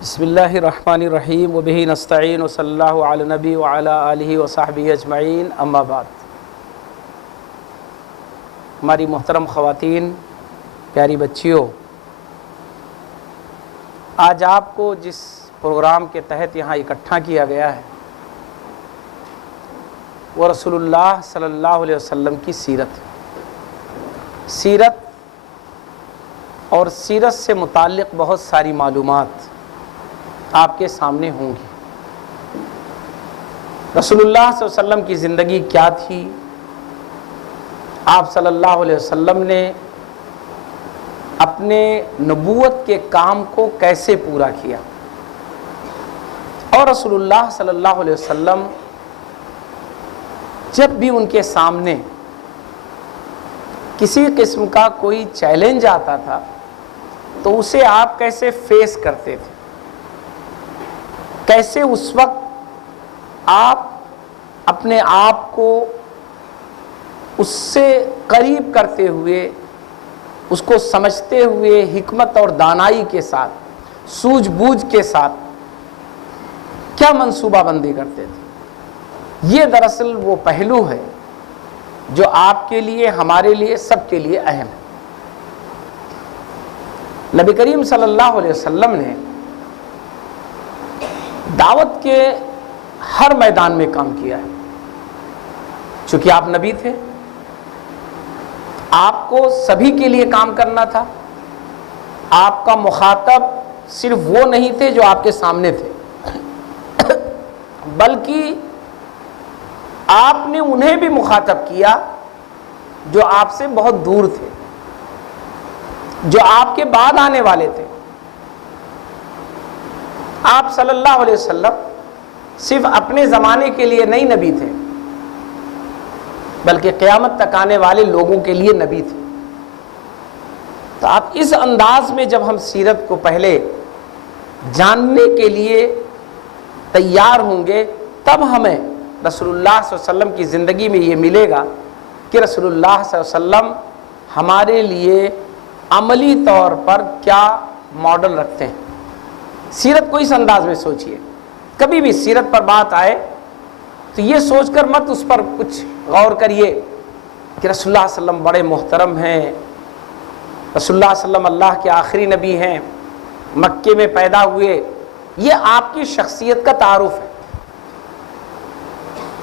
بسم اللہ الرحمن الرحیم وبہ نستعین وصلی اللہ علی نبی وعلی آلہ وصحبہ اجمعین، اما بعد۔ ہماری محترم خواتین، پیاری بچیوں، آج آپ کو جس پروگرام کے تحت یہاں اکٹھا کیا گیا ہے وہ رسول اللہ صلی اللہ علیہ وسلم کی سیرت اور سیرت سے متعلق بہت ساری معلومات آپ کے سامنے ہوں گی۔ رسول اللہ صلی اللہ علیہ وسلم کی زندگی کیا تھی، آپ صلی اللہ علیہ وسلم نے اپنے نبوت کے کام کو کیسے پورا کیا، اور رسول اللہ صلی اللہ علیہ وسلم جب بھی ان کے سامنے کسی قسم کا کوئی چیلنج آتا تھا تو اسے آپ کیسے فیس کرتے تھے، کیسے اس وقت آپ اپنے آپ کو اس سے قریب کرتے ہوئے، اس کو سمجھتے ہوئے حکمت اور دانائی کے ساتھ، سوجھ بوجھ کے ساتھ کیا منصوبہ بندی کرتے تھے۔ یہ دراصل وہ پہلو ہے جو آپ کے لیے، ہمارے لیے، سب کے لیے اہم ہے۔ نبی کریم صلی اللہ علیہ وسلم نے دعوت کے ہر میدان میں کام کیا ہے۔ چونکہ آپ نبی تھے، آپ کو سبھی کے لیے کام کرنا تھا۔ آپ کا مخاطب صرف وہ نہیں تھے جو آپ کے سامنے تھے، بلکہ آپ نے انہیں بھی مخاطب کیا جو آپ سے بہت دور تھے، جو آپ کے بعد آنے والے تھے۔ آپ صلی اللہ علیہ وسلم صرف اپنے زمانے کے لیے نہیں نبی تھے، بلکہ قیامت تک آنے والے لوگوں کے لیے نبی تھے۔ تو آپ اس انداز میں جب ہم سیرت کو پہلے جاننے کے لیے تیار ہوں گے، تب ہمیں رسول اللہ صلی اللہ علیہ وسلم کی زندگی میں یہ ملے گا کہ رسول اللہ صلی اللہ علیہ وسلم ہمارے لیے عملی طور پر کیا ماڈل رکھتے ہیں۔ سیرت کو اس انداز میں سوچئے، کبھی بھی سیرت پر بات آئے تو یہ سوچ کر مت اس پر کچھ غور کریے کہ رسول اللہ صلی اللہ علیہ وسلم بڑے محترم ہیں، رسول اللہ صلی اللہ علیہ وسلم اللہ کے آخری نبی ہیں، مکے میں پیدا ہوئے۔ یہ آپ کی شخصیت کا تعارف ہے،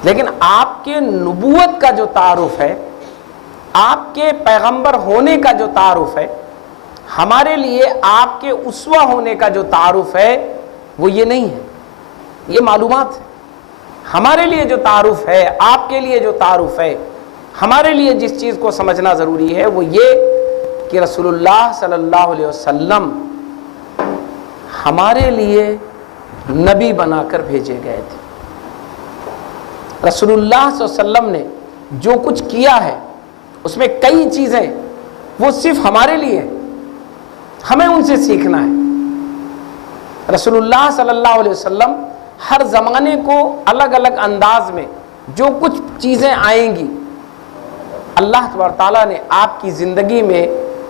لیکن آپ کے نبوت کا جو تعارف ہے، آپ کے پیغمبر ہونے کا جو تعارف ہے، ہمارے لیے آپ کے اسوہ ہونے کا جو تعارف ہے، وہ یہ نہیں ہے، یہ معلومات ہے۔ ہمارے لیے جو تعارف ہے، آپ کے لیے جو تعارف ہے، ہمارے لیے جس چیز کو سمجھنا ضروری ہے وہ یہ کہ رسول اللہ صلی اللہ علیہ وسلم ہمارے لیے نبی بنا کر بھیجے گئے تھے۔ رسول اللہ صلی اللہ علیہ وسلم نے جو کچھ کیا ہے اس میں کئی چیزیں وہ صرف ہمارے لیے ہیں، ہمیں ان سے سیکھنا ہے۔ رسول اللہ صلی اللہ علیہ وسلم ہر زمانے کو الگ الگ انداز میں جو کچھ چیزیں آئیں گی، اللہ تبارک تعالیٰ نے آپ کی زندگی میں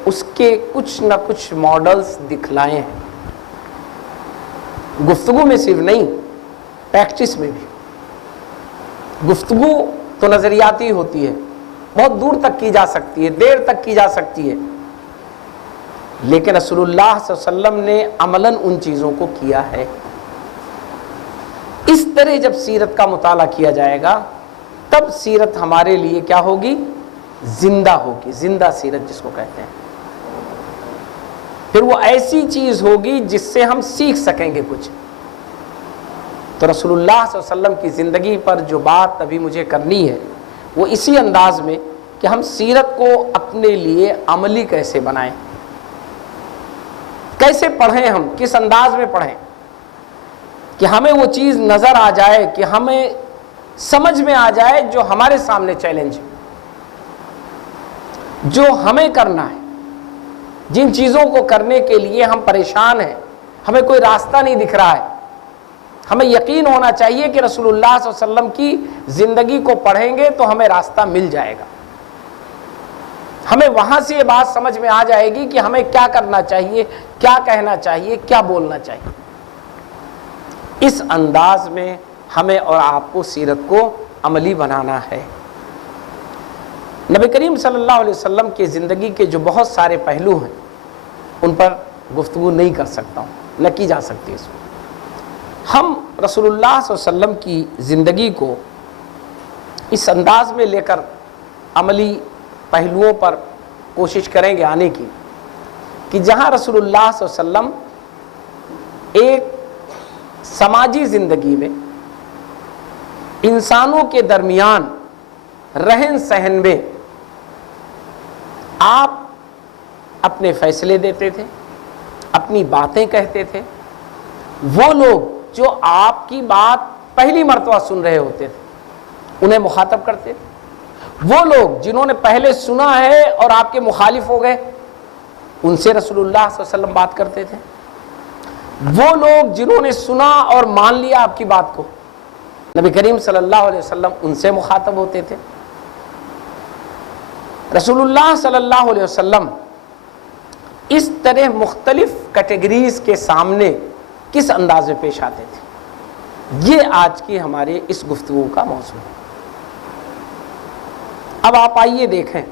اس کے کچھ نہ کچھ ماڈلز دکھلائے ہیں۔ گفتگو میں صرف نہیں، پریکٹس میں بھی۔ گفتگو تو نظریاتی ہوتی ہے، بہت دور تک کی جا سکتی ہے، دیر تک کی جا سکتی ہے، لیکن رسول اللہ صلی اللہ علیہ وسلم نے عملاً ان چیزوں کو کیا ہے۔ اس طرح جب سیرت کا مطالعہ کیا جائے گا تب سیرت ہمارے لیے کیا ہوگی؟ زندہ ہوگی، زندہ سیرت جس کو کہتے ہیں۔ پھر وہ ایسی چیز ہوگی جس سے ہم سیکھ سکیں گے کچھ۔ تو رسول اللہ صلی اللہ علیہ وسلم کی زندگی پر جو بات ابھی مجھے کرنی ہے وہ اسی انداز میں کہ ہم سیرت کو اپنے لیے عملی کیسے بنائیں، کیسے پڑھیں، ہم کس انداز میں پڑھیں کہ ہمیں وہ چیز نظر آ جائے، کہ ہمیں سمجھ میں آ جائے جو ہمارے سامنے چیلنج ہے، جو ہمیں کرنا ہے، جن چیزوں کو کرنے کے لیے ہم پریشان ہیں، ہمیں کوئی راستہ نہیں دکھ رہا ہے۔ ہمیں یقین ہونا چاہیے کہ رسول اللہ صلی اللہ علیہ وسلم کی زندگی کو پڑھیں گے تو ہمیں راستہ مل جائے گا۔ ہمیں وہاں سے یہ بات سمجھ میں آ جائے گی کہ ہمیں کیا کرنا چاہیے، کیا کہنا چاہیے، کیا بولنا چاہیے۔ اس انداز میں ہمیں اور آپ کو سیرت کو عملی بنانا ہے۔ نبی کریم صلی اللہ علیہ وسلم کی زندگی کے جو بہت سارے پہلو ہیں ان پر گفتگو نہیں کر سکتا ہوں، نہ کی جا سکتی اس میں۔ ہم رسول اللہ صلی اللہ علیہ وسلم کی زندگی کو اس انداز میں لے کر عملی پہلوؤں پر کوشش کریں گے آنے کی کہ جہاں رسول اللہ صلی اللہ علیہ وسلم ایک سماجی زندگی میں انسانوں کے درمیان رہن سہن میں آپ اپنے فیصلے دیتے تھے، اپنی باتیں کہتے تھے۔ وہ لوگ جو آپ کی بات پہلی مرتبہ سن رہے ہوتے تھے انہیں مخاطب کرتے تھے۔ وہ لوگ جنہوں نے پہلے سنا ہے اور آپ کے مخالف ہو گئے ان سے رسول اللہ صلی اللہ علیہ وسلم بات کرتے تھے۔ وہ لوگ جنہوں نے سنا اور مان لیا آپ کی بات کو، نبی کریم صلی اللہ علیہ وسلم ان سے مخاطب ہوتے تھے۔ رسول اللہ صلی اللہ علیہ وسلم اس طرح مختلف کیٹیگریز کے سامنے کس انداز میں پیش آتے تھے، یہ آج کی ہمارے اس گفتگو کا موضوع ہے۔ اب آپ آئیے دیکھیں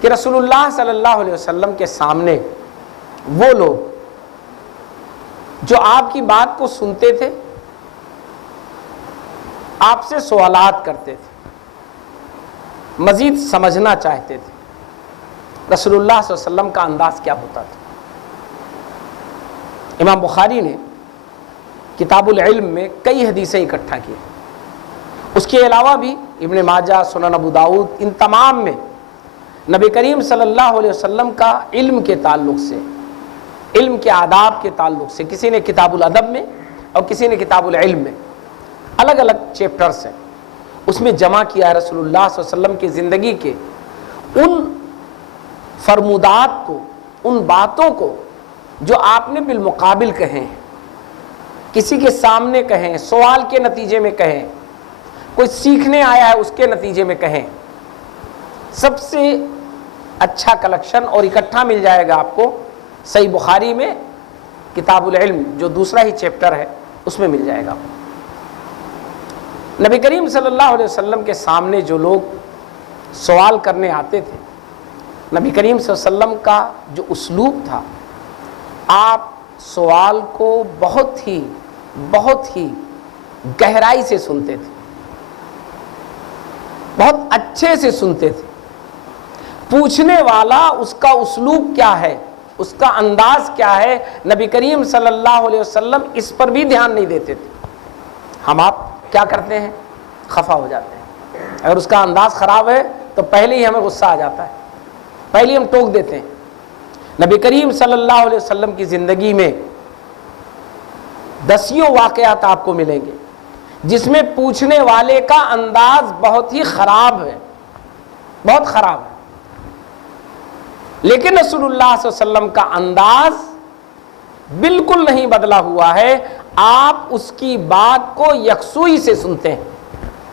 کہ رسول اللہ صلی اللہ علیہ وسلم کے سامنے وہ لوگ جو آپ کی بات کو سنتے تھے، آپ سے سوالات کرتے تھے، مزید سمجھنا چاہتے تھے، رسول اللہ صلی اللہ علیہ وسلم کا انداز کیا ہوتا تھا۔ امام بخاری نے کتاب العلم میں کئی حدیثیں اکٹھا کی، اس کے علاوہ بھی ابن ماجہ، سنن ابو داؤد، ان تمام میں نبی کریم صلی اللہ علیہ وسلم کا علم کے تعلق سے، علم کے آداب کے تعلق سے، کسی نے کتاب الادب میں اور کسی نے کتاب العلم میں الگ الگ چیپٹرز ہیں، اس میں جمع کیا رسول اللہ صلی اللہ علیہ وسلم کی زندگی کے ان فرمودات کو، ان باتوں کو جو آپ نے بالمقابل کہیں، کسی کے سامنے کہیں، سوال کے نتیجے میں کہیں، کوئی سیکھنے آیا ہے اس کے نتیجے میں کہیں۔ سب سے اچھا کلیکشن اور اکٹھا مل جائے گا آپ کو صحیح بخاری میں، کتاب العلم جو دوسرا ہی چیپٹر ہے اس میں مل جائے گا۔ نبی کریم صلی اللہ علیہ وسلم کے سامنے جو لوگ سوال کرنے آتے تھے، نبی کریم صلی اللہ علیہ وسلم کا جو اسلوب تھا، آپ سوال کو بہت ہی گہرائی سے سنتے تھے، بہت اچھے سے سنتے تھے۔ پوچھنے والا اس کا اسلوب کیا ہے، اس کا انداز کیا ہے، نبی کریم صلی اللہ علیہ وسلم اس پر بھی دھیان نہیں دیتے تھے۔ ہم آپ کیا کرتے ہیں؟ خفا ہو جاتے ہیں۔ اگر اس کا انداز خراب ہے تو پہلے ہی ہمیں غصہ آ جاتا ہے، پہلے ہم ٹوک دیتے ہیں۔ نبی کریم صلی اللہ علیہ وسلم کی زندگی میں دسیوں واقعات آپ کو ملیں گے جس میں پوچھنے والے کا انداز بہت ہی خراب ہے، بہت خراب ہے، لیکن رسول اللہ صلی اللہ علیہ وسلم کا انداز بالکل نہیں بدلا ہوا ہے۔ آپ اس کی بات کو یکسوئی سے سنتے ہیں،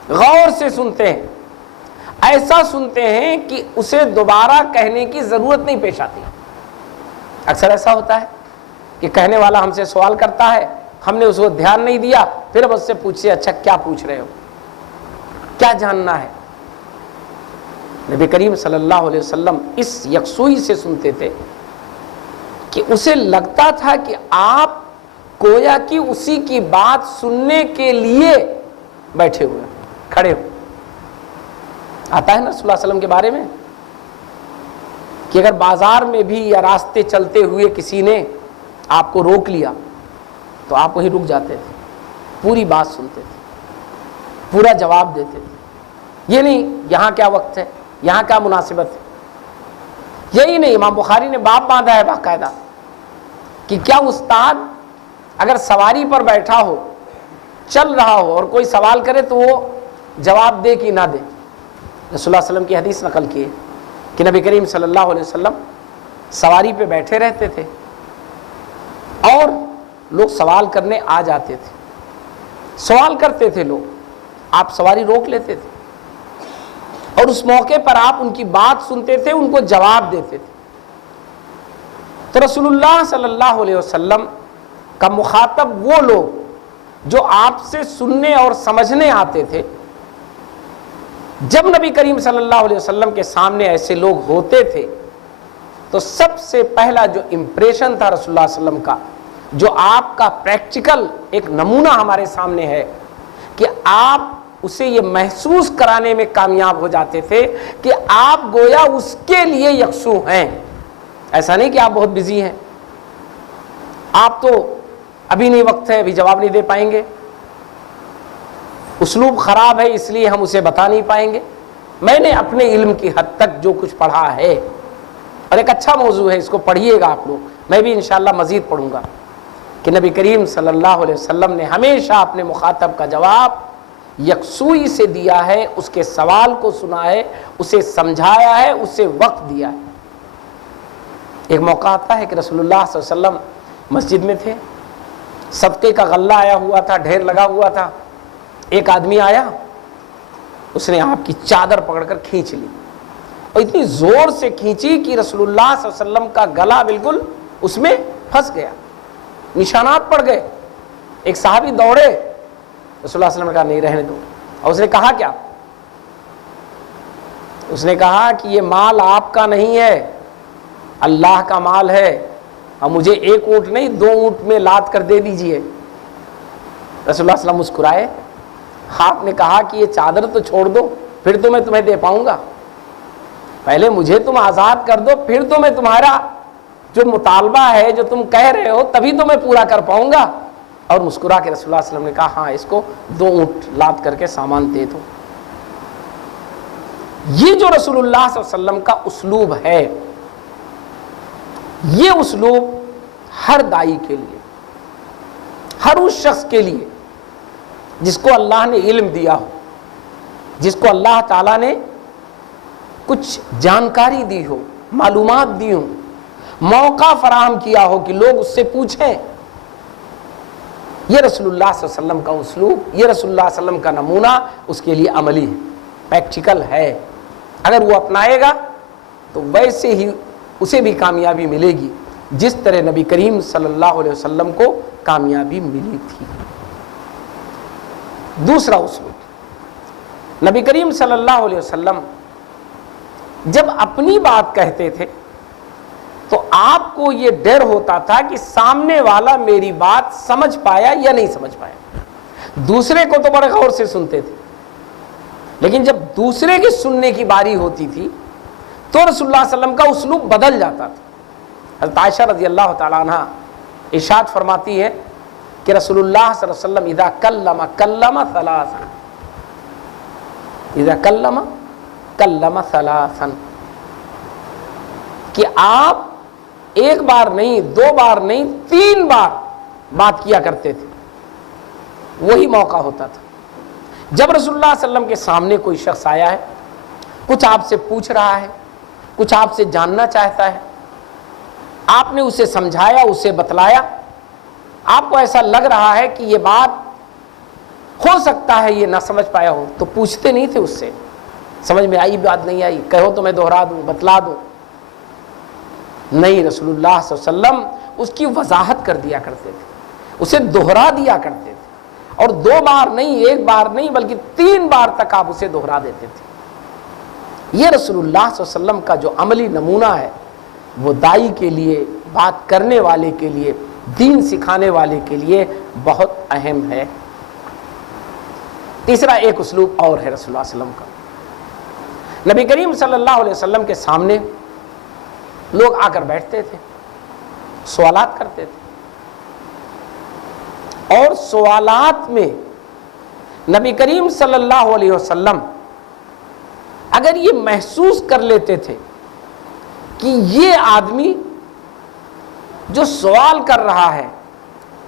غور سے سنتے ہیں، ایسا سنتے ہیں کہ اسے دوبارہ کہنے کی ضرورت نہیں پیش آتی۔ اکثر ایسا ہوتا ہے کہ کہنے والا ہم سے سوال کرتا ہے، ہم نے اس کو دھیان نہیں دیا، پھر اب اس سے پوچھے اچھا کیا پوچھ رہے ہو، کیا جاننا ہے۔ نبی کریم صلی اللہ علیہ وسلم اس یکسوئی سے سنتے تھے کہ اسے لگتا تھا کہ آپ گویا کہ اسی کی بات سننے کے لیے بیٹھے ہوئے، کھڑے ہو۔ آتا ہے نا صلی اللہ علیہ وسلم کے بارے میں کہ اگر بازار میں بھی یا راستے چلتے ہوئے کسی نے آپ کو روک لیا تو آپ وہیں رک جاتے تھے، پوری بات سنتے تھے، پورا جواب دیتے تھے۔ یہ نہیں یہاں کیا وقت ہے، یہاں کیا مناسبت ہے، یہی نہیں۔ امام بخاری نے باب باندھا ہے باقاعدہ کہ کیا استاد اگر سواری پر بیٹھا ہو، چل رہا ہو، اور کوئی سوال کرے تو وہ جواب دے کہ نہ دے۔ رسول اللہ علیہ وسلم کی حدیث نقل کی ہے کہ نبی کریم صلی اللہ علیہ وسلم سواری پہ بیٹھے رہتے تھے اور لوگ سوال کرنے آ جاتے تھے، سوال کرتے تھے لوگ، آپ سواری روک لیتے تھے اور اس موقع پر آپ ان کی بات سنتے تھے، ان کو جواب دیتے تھے۔ تو رسول اللہ صلی اللہ علیہ وسلم کا مخاطب وہ لوگ جو آپ سے سننے اور سمجھنے آتے تھے، جب نبی کریم صلی اللہ علیہ وسلم کے سامنے ایسے لوگ ہوتے تھے تو سب سے پہلا جو امپریشن تھا رسول اللہ صلی اللہ علیہ وسلم کا، جو آپ کا پریکٹیکل ایک نمونہ ہمارے سامنے ہے، کہ آپ اسے یہ محسوس کرانے میں کامیاب ہو جاتے تھے کہ آپ گویا اس کے لیے یکسو ہیں. ایسا نہیں کہ آپ بہت بزی ہیں، آپ تو ابھی نہیں وقت ہے، ابھی جواب نہیں دے پائیں گے، اسلوب خراب ہے اس لیے ہم اسے بتا نہیں پائیں گے. میں نے اپنے علم کی حد تک جو کچھ پڑھا ہے، اور ایک اچھا موضوع ہے، اس کو پڑھیے گا آپ لوگ، میں بھی انشاءاللہ مزید پڑھوں گا، کہ نبی کریم صلی اللہ علیہ وسلم نے ہمیشہ اپنے مخاطب کا جواب یکسوئی سے دیا ہے، اس کے سوال کو سنا ہے، اسے سمجھایا ہے، اسے وقت دیا ہے. ایک موقع آتا ہے کہ رسول اللہ صلی اللہ علیہ وسلم مسجد میں تھے، صدقے کا غلہ آیا ہوا تھا، ڈھیر لگا ہوا تھا. ایک آدمی آیا، اس نے آپ کی چادر پکڑ کر کھینچ لی، اور اتنی زور سے کھینچی کہ رسول اللہ صلی اللہ علیہ وسلم کا گلا بالکل اس میں پھنس گیا، نشانات پڑ گئے. ایک صحابی دوڑے، رسول اللہ صلی اللہ علیہ وسلم نے کہا نہیں رہنے دو. اور اس نے کہا کیا؟ اس نے کہا کہ یہ مال آپ کا نہیں ہے، اللہ کا مال ہے، اور مجھے ایک اونٹ نہیں 2 اونٹ میں لاد کر دے دیجئے. رسول اللہ صلی اللہ علیہ وسلم مسکرائے. آپ نے کہا کہ یہ چادر تو چھوڑ دو، پھر تو میں تمہیں دے پاؤں گا. پہلے مجھے تم آزاد کر دو، پھر تو میں تمہارا جو مطالبہ ہے، جو تم کہہ رہے ہو، تبھی تو میں پورا کر پاؤں گا. اور مسکرا کے رسول اللہ صلی اللہ علیہ وسلم نے کہا ہاں اس کو 2 اونٹ لاد کر کے سامان دے دو. یہ جو رسول اللہ صلی اللہ علیہ وسلم کا اسلوب ہے، یہ اسلوب ہر دائی کے لیے، ہر اس شخص کے لیے جس کو اللہ نے علم دیا ہو، جس کو اللہ تعالیٰ نے کچھ جانکاری دی ہو، معلومات دی ہوں، موقع فراہم کیا ہو کہ لوگ اس سے پوچھیں. یہ رسول اللہ صلی اللہ علیہ وسلم کا اسلوب، یہ رسول اللہ صلی اللہ علیہ وسلم کا نمونہ اس کے لیے عملی ہے، پریکٹیکل ہے. اگر وہ اپنائے گا تو ویسے ہی اسے بھی کامیابی ملے گی جس طرح نبی کریم صلی اللہ علیہ وسلم کو کامیابی ملی تھی. دوسرا اصول، نبی کریم صلی اللہ علیہ وسلم جب اپنی بات کہتے تھے تو آپ کو یہ ڈر ہوتا تھا کہ سامنے والا میری بات سمجھ پایا یا نہیں سمجھ پایا. دوسرے کو تو بڑے غور سے سنتے تھے، لیکن جب دوسرے کے سننے کی باری ہوتی تھی تو رسول اللہ صلی اللہ علیہ وسلم کا اسلوب بدل جاتا تھا. حضرت عائشہ رضی اللہ تعالیٰ عنہ ارشاد فرماتی ہے کہ رسول اللہ صلی اللہ علیہ وسلم اذا کلم ثلاثا، اذا کلم ثلاثا، کہ آپ ایک بار نہیں، 2 بار نہیں، 3 بار بات کیا کرتے تھے. وہی موقع ہوتا تھا جب رسول اللہ صلی اللہ علیہ وسلم کے سامنے کوئی شخص آیا ہے، کچھ آپ سے پوچھ رہا ہے، کچھ آپ سے جاننا چاہتا ہے، آپ نے اسے سمجھایا، اسے بتلایا، آپ کو ایسا لگ رہا ہے کہ یہ بات ہو سکتا ہے یہ نہ سمجھ پایا ہو، تو پوچھتے نہیں تھے اس سے، سمجھ میں آئی بات نہیں آئی، کہو تو میں دوہرا دوں، بتلا دوں. نہیں، رسول اللہ صلی اللہ علیہ وسلم اس کی وضاحت کر دیا کرتے تھے، اسے دوہرا دیا کرتے تھے، اور 2 بار نہیں، 1 بار نہیں، بلکہ 3 بار تک آپ اسے دوہرا دیتے تھے. یہ رسول اللہ صلی اللہ علیہ وسلم کا جو عملی نمونہ ہے، وہ دائی کے لیے، بات کرنے والے کے لیے، دین سکھانے والے کے لیے بہت اہم ہے. تیسرا ایک اسلوب اور ہے رسول اللہ صلی اللہ علیہ وسلم کا. نبی کریم صلی اللہ علیہ وسلم کے سامنے لوگ آ کر بیٹھتے تھے، سوالات کرتے تھے، اور سوالات میں نبی کریم صلی اللہ علیہ وسلم اگر یہ محسوس کر لیتے تھے کہ یہ آدمی جو سوال کر رہا ہے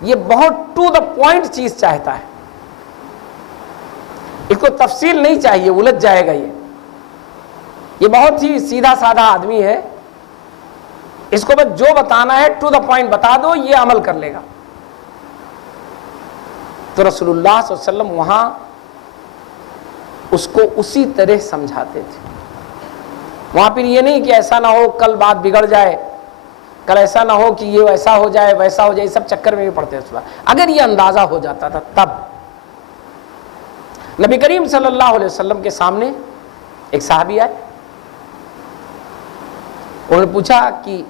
یہ بہت ٹو دا پوائنٹ چیز چاہتا ہے، اس کو تفصیل نہیں چاہیے، الجھ جائے گا، یہ بہت ہی سیدھا سادہ آدمی ہے، اس کو بس جو بتانا ہے ٹو دا پوائنٹ بتا دو، یہ عمل کر لے گا. تو رسول اللہ صلی اللہ علیہ وسلم وہاں اس کو اسی طرح سمجھاتے تھے. وہاں پھر یہ نہیں کہ ایسا نہ ہو کل بات بگڑ جائے، کل ایسا نہ ہو کہ یہ ایسا ہو جائے ویسا ہو جائے، سب چکر میں بھی پڑتے ہیں۔ اگر یہ اندازہ ہو جاتا تھا تب نبی کریم صلی اللہ علیہ وسلم کے سامنے ایک صحابی آئے، انہوں نے پوچھا کہ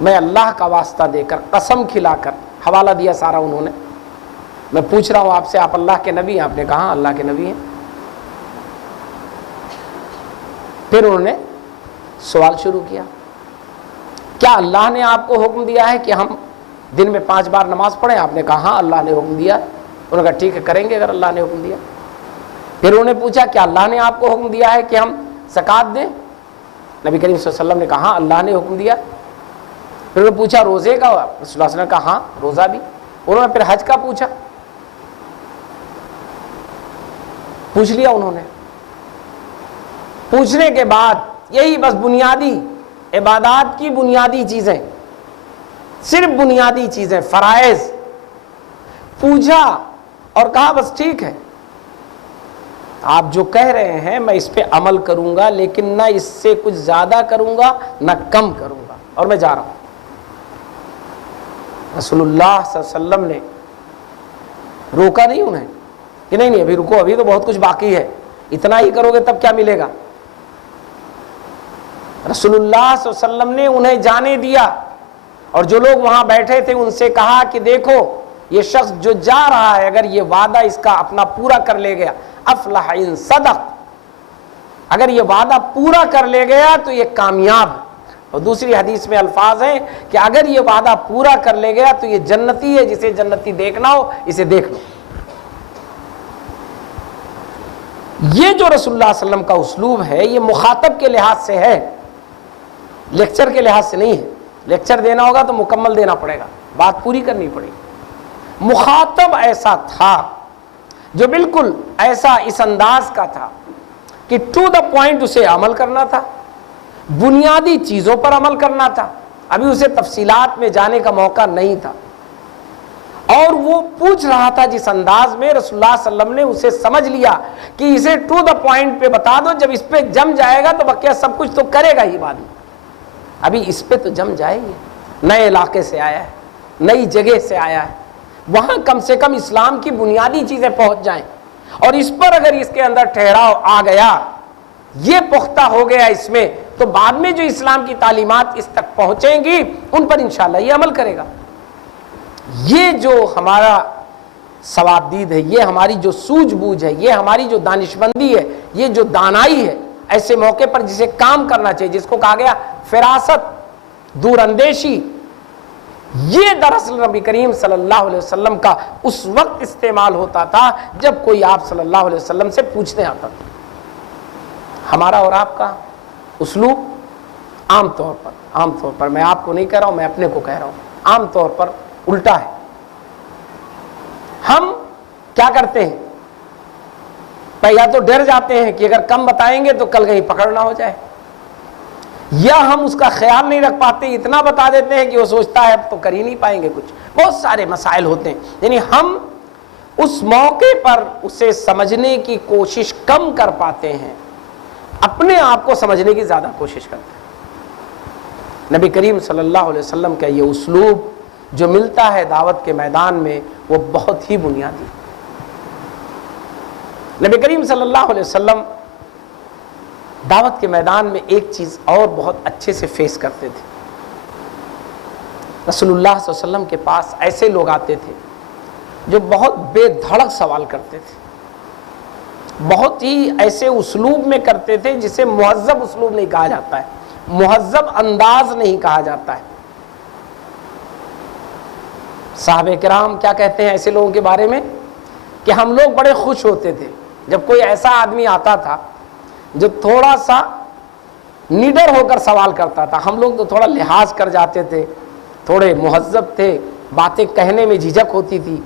میں اللہ کا واسطہ دے کر قسم کھلا کر، حوالہ دیا سارا انہوں نے، میں پوچھ رہا ہوں آپ سے، آپ اللہ کے نبی ہیں؟ آپ نے کہا اللہ کے نبی ہیں۔ پھر انہوں نے سوال شروع کیا، کیا اللہ نے آپ کو حکم دیا ہے کہ ہم دن میں 5 بار نماز پڑھیں؟ آپ نے کہا ہاں اللہ نے حکم دیا۔ انہوں نے کہا ٹھیک ہے، کریں گے اگر اللہ نے حکم دیا۔ پھر انہوں نے پوچھا کیا اللہ نے آپ کو حکم دیا ہے کہ ہم زکوٰۃ دیں؟ نبی کریم صلی اللہ علیہ وسلم نے کہا ہاں اللہ نے حکم دیا۔ پھر انہوں نے پوچھا روزے کا؟ رسول اللہ صلی اللہ علیہ وسلم نے کہا ہاں روزہ بھی۔ انہوں نے پھر حج کا پوچھا، پوچھ لیا انہوں نے۔ پوچھنے کے بعد یہی بس بنیادی عبادات کی بنیادی چیزیں، صرف بنیادی چیزیں، فرائض پوچھا اور کہا بس ٹھیک ہے، آپ جو کہہ رہے ہیں میں اس پہ عمل کروں گا، لیکن نہ اس سے کچھ زیادہ کروں گا نہ کم کروں گا، اور میں جا رہا ہوں۔ رسول اللہ صلی اللہ علیہ وسلم نے روکا نہیں انہیں کہ نہیں ابھی رکو، ابھی تو بہت کچھ باقی ہے، اتنا ہی کرو گے تب کیا ملے گا۔ رسول اللہ صلی اللہ علیہ وسلم نے انہیں جانے دیا، اور جو لوگ وہاں بیٹھے تھے ان سے کہا کہ دیکھو یہ شخص جو جا رہا ہے اگر یہ وعدہ اس کا اپنا پورا کر لے گیا، افلح ان صدق، اگر یہ وعدہ پورا کر لے گیا تو یہ کامیاب ہے۔ اور دوسری حدیث میں الفاظ ہیں کہ اگر یہ وعدہ پورا کر لے گیا تو یہ جنتی ہے، جسے جنتی دیکھنا ہو اسے دیکھ لو۔ یہ جو رسول اللہ صلی اللہ علیہ وسلم کا اسلوب ہے یہ مخاطب کے لحاظ سے ہے، لیکچر کے لحاظ سے نہیں ہے۔ لیکچر دینا ہوگا تو مکمل دینا پڑے گا، بات پوری کرنی پڑے گی۔ مخاطب ایسا تھا جو بالکل ایسا اس انداز کا تھا کہ ٹو دا پوائنٹ اسے عمل کرنا تھا، بنیادی چیزوں پر عمل کرنا تھا، ابھی اسے تفصیلات میں جانے کا موقع نہیں تھا، اور وہ پوچھ رہا تھا جس انداز میں رسول اللہ صلی اللہ علیہ وسلم نے اسے سمجھ لیا کہ اسے ٹو دا پوائنٹ پہ بتا دو، جب اس پہ جم جائے گا تو بقیہ سب کچھ تو کرے گا ہی بعد میں، ابھی اس پہ تو جم جائے گی، نئے علاقے سے آیا ہے، نئی جگہ سے آیا ہے، وہاں کم سے کم اسلام کی بنیادی چیزیں پہنچ جائیں، اور اس پر اگر اس کے اندر ٹھہراؤ آ گیا، یہ پختہ ہو گیا اس میں، تو بعد میں جو اسلام کی تعلیمات اس تک پہنچیں گی ان پر انشاءاللہ یہ عمل کرے گا۔ یہ جو ہمارا ثوابدید ہے، یہ ہماری جو سوجھ بوجھ ہے، یہ ہماری جو دانشمندی ہے، یہ جو دانائی ہے، ایسے موقع پر جسے کام کرنا چاہیے، جس کو کہا گیا فراست، دور اندیشی، یہ دراصل نبی کریم صلی اللہ علیہ وسلم کا اس وقت استعمال ہوتا تھا جب کوئی آپ صلی اللہ علیہ وسلم سے پوچھنے آتا تھا۔ ہمارا اور آپ کا اسلوب عام طور پر میں آپ کو نہیں کہہ رہا ہوں، میں اپنے کو کہہ رہا ہوں، عام طور پر الٹا ہے۔ ہم کیا کرتے ہیں، یا تو ڈر جاتے ہیں کہ اگر کم بتائیں گے تو کل کہیں پکڑ نہ ہو جائے، یا ہم اس کا خیال نہیں رکھ پاتے، اتنا بتا دیتے ہیں کہ وہ سوچتا ہے اب تو کر ہی نہیں پائیں گے کچھ، بہت سارے مسائل ہوتے ہیں، یعنی ہم اس موقع پر اسے سمجھنے کی کوشش کم کر پاتے ہیں، اپنے آپ کو سمجھنے کی زیادہ کوشش کرتے ہیں۔ نبی کریم صلی اللہ علیہ وسلم کا یہ اسلوب جو ملتا ہے دعوت کے میدان میں وہ بہت ہی بنیادی ہے۔ نبی کریم صلی اللہ علیہ وسلم دعوت کے میدان میں ایک چیز اور بہت اچھے سے فیس کرتے تھے۔ رسول اللہ صلی اللہ علیہ وسلم کے پاس ایسے لوگ آتے تھے جو بہت بے دھڑک سوال کرتے تھے، بہت ہی ایسے اسلوب میں کرتے تھے جسے مہذب اسلوب نہیں کہا جاتا ہے، مہذب انداز نہیں کہا جاتا ہے۔ صحابہ کرام کیا کہتے ہیں ایسے لوگوں کے بارے میں کہ ہم لوگ بڑے خوش ہوتے تھے جب کوئی ایسا آدمی آتا تھا جو تھوڑا سا نڈر ہو کر سوال کرتا تھا، ہم لوگ تو تھوڑا لحاظ کر جاتے تھے، تھوڑے مہذب تھے، باتیں کہنے میں جھجک ہوتی تھی،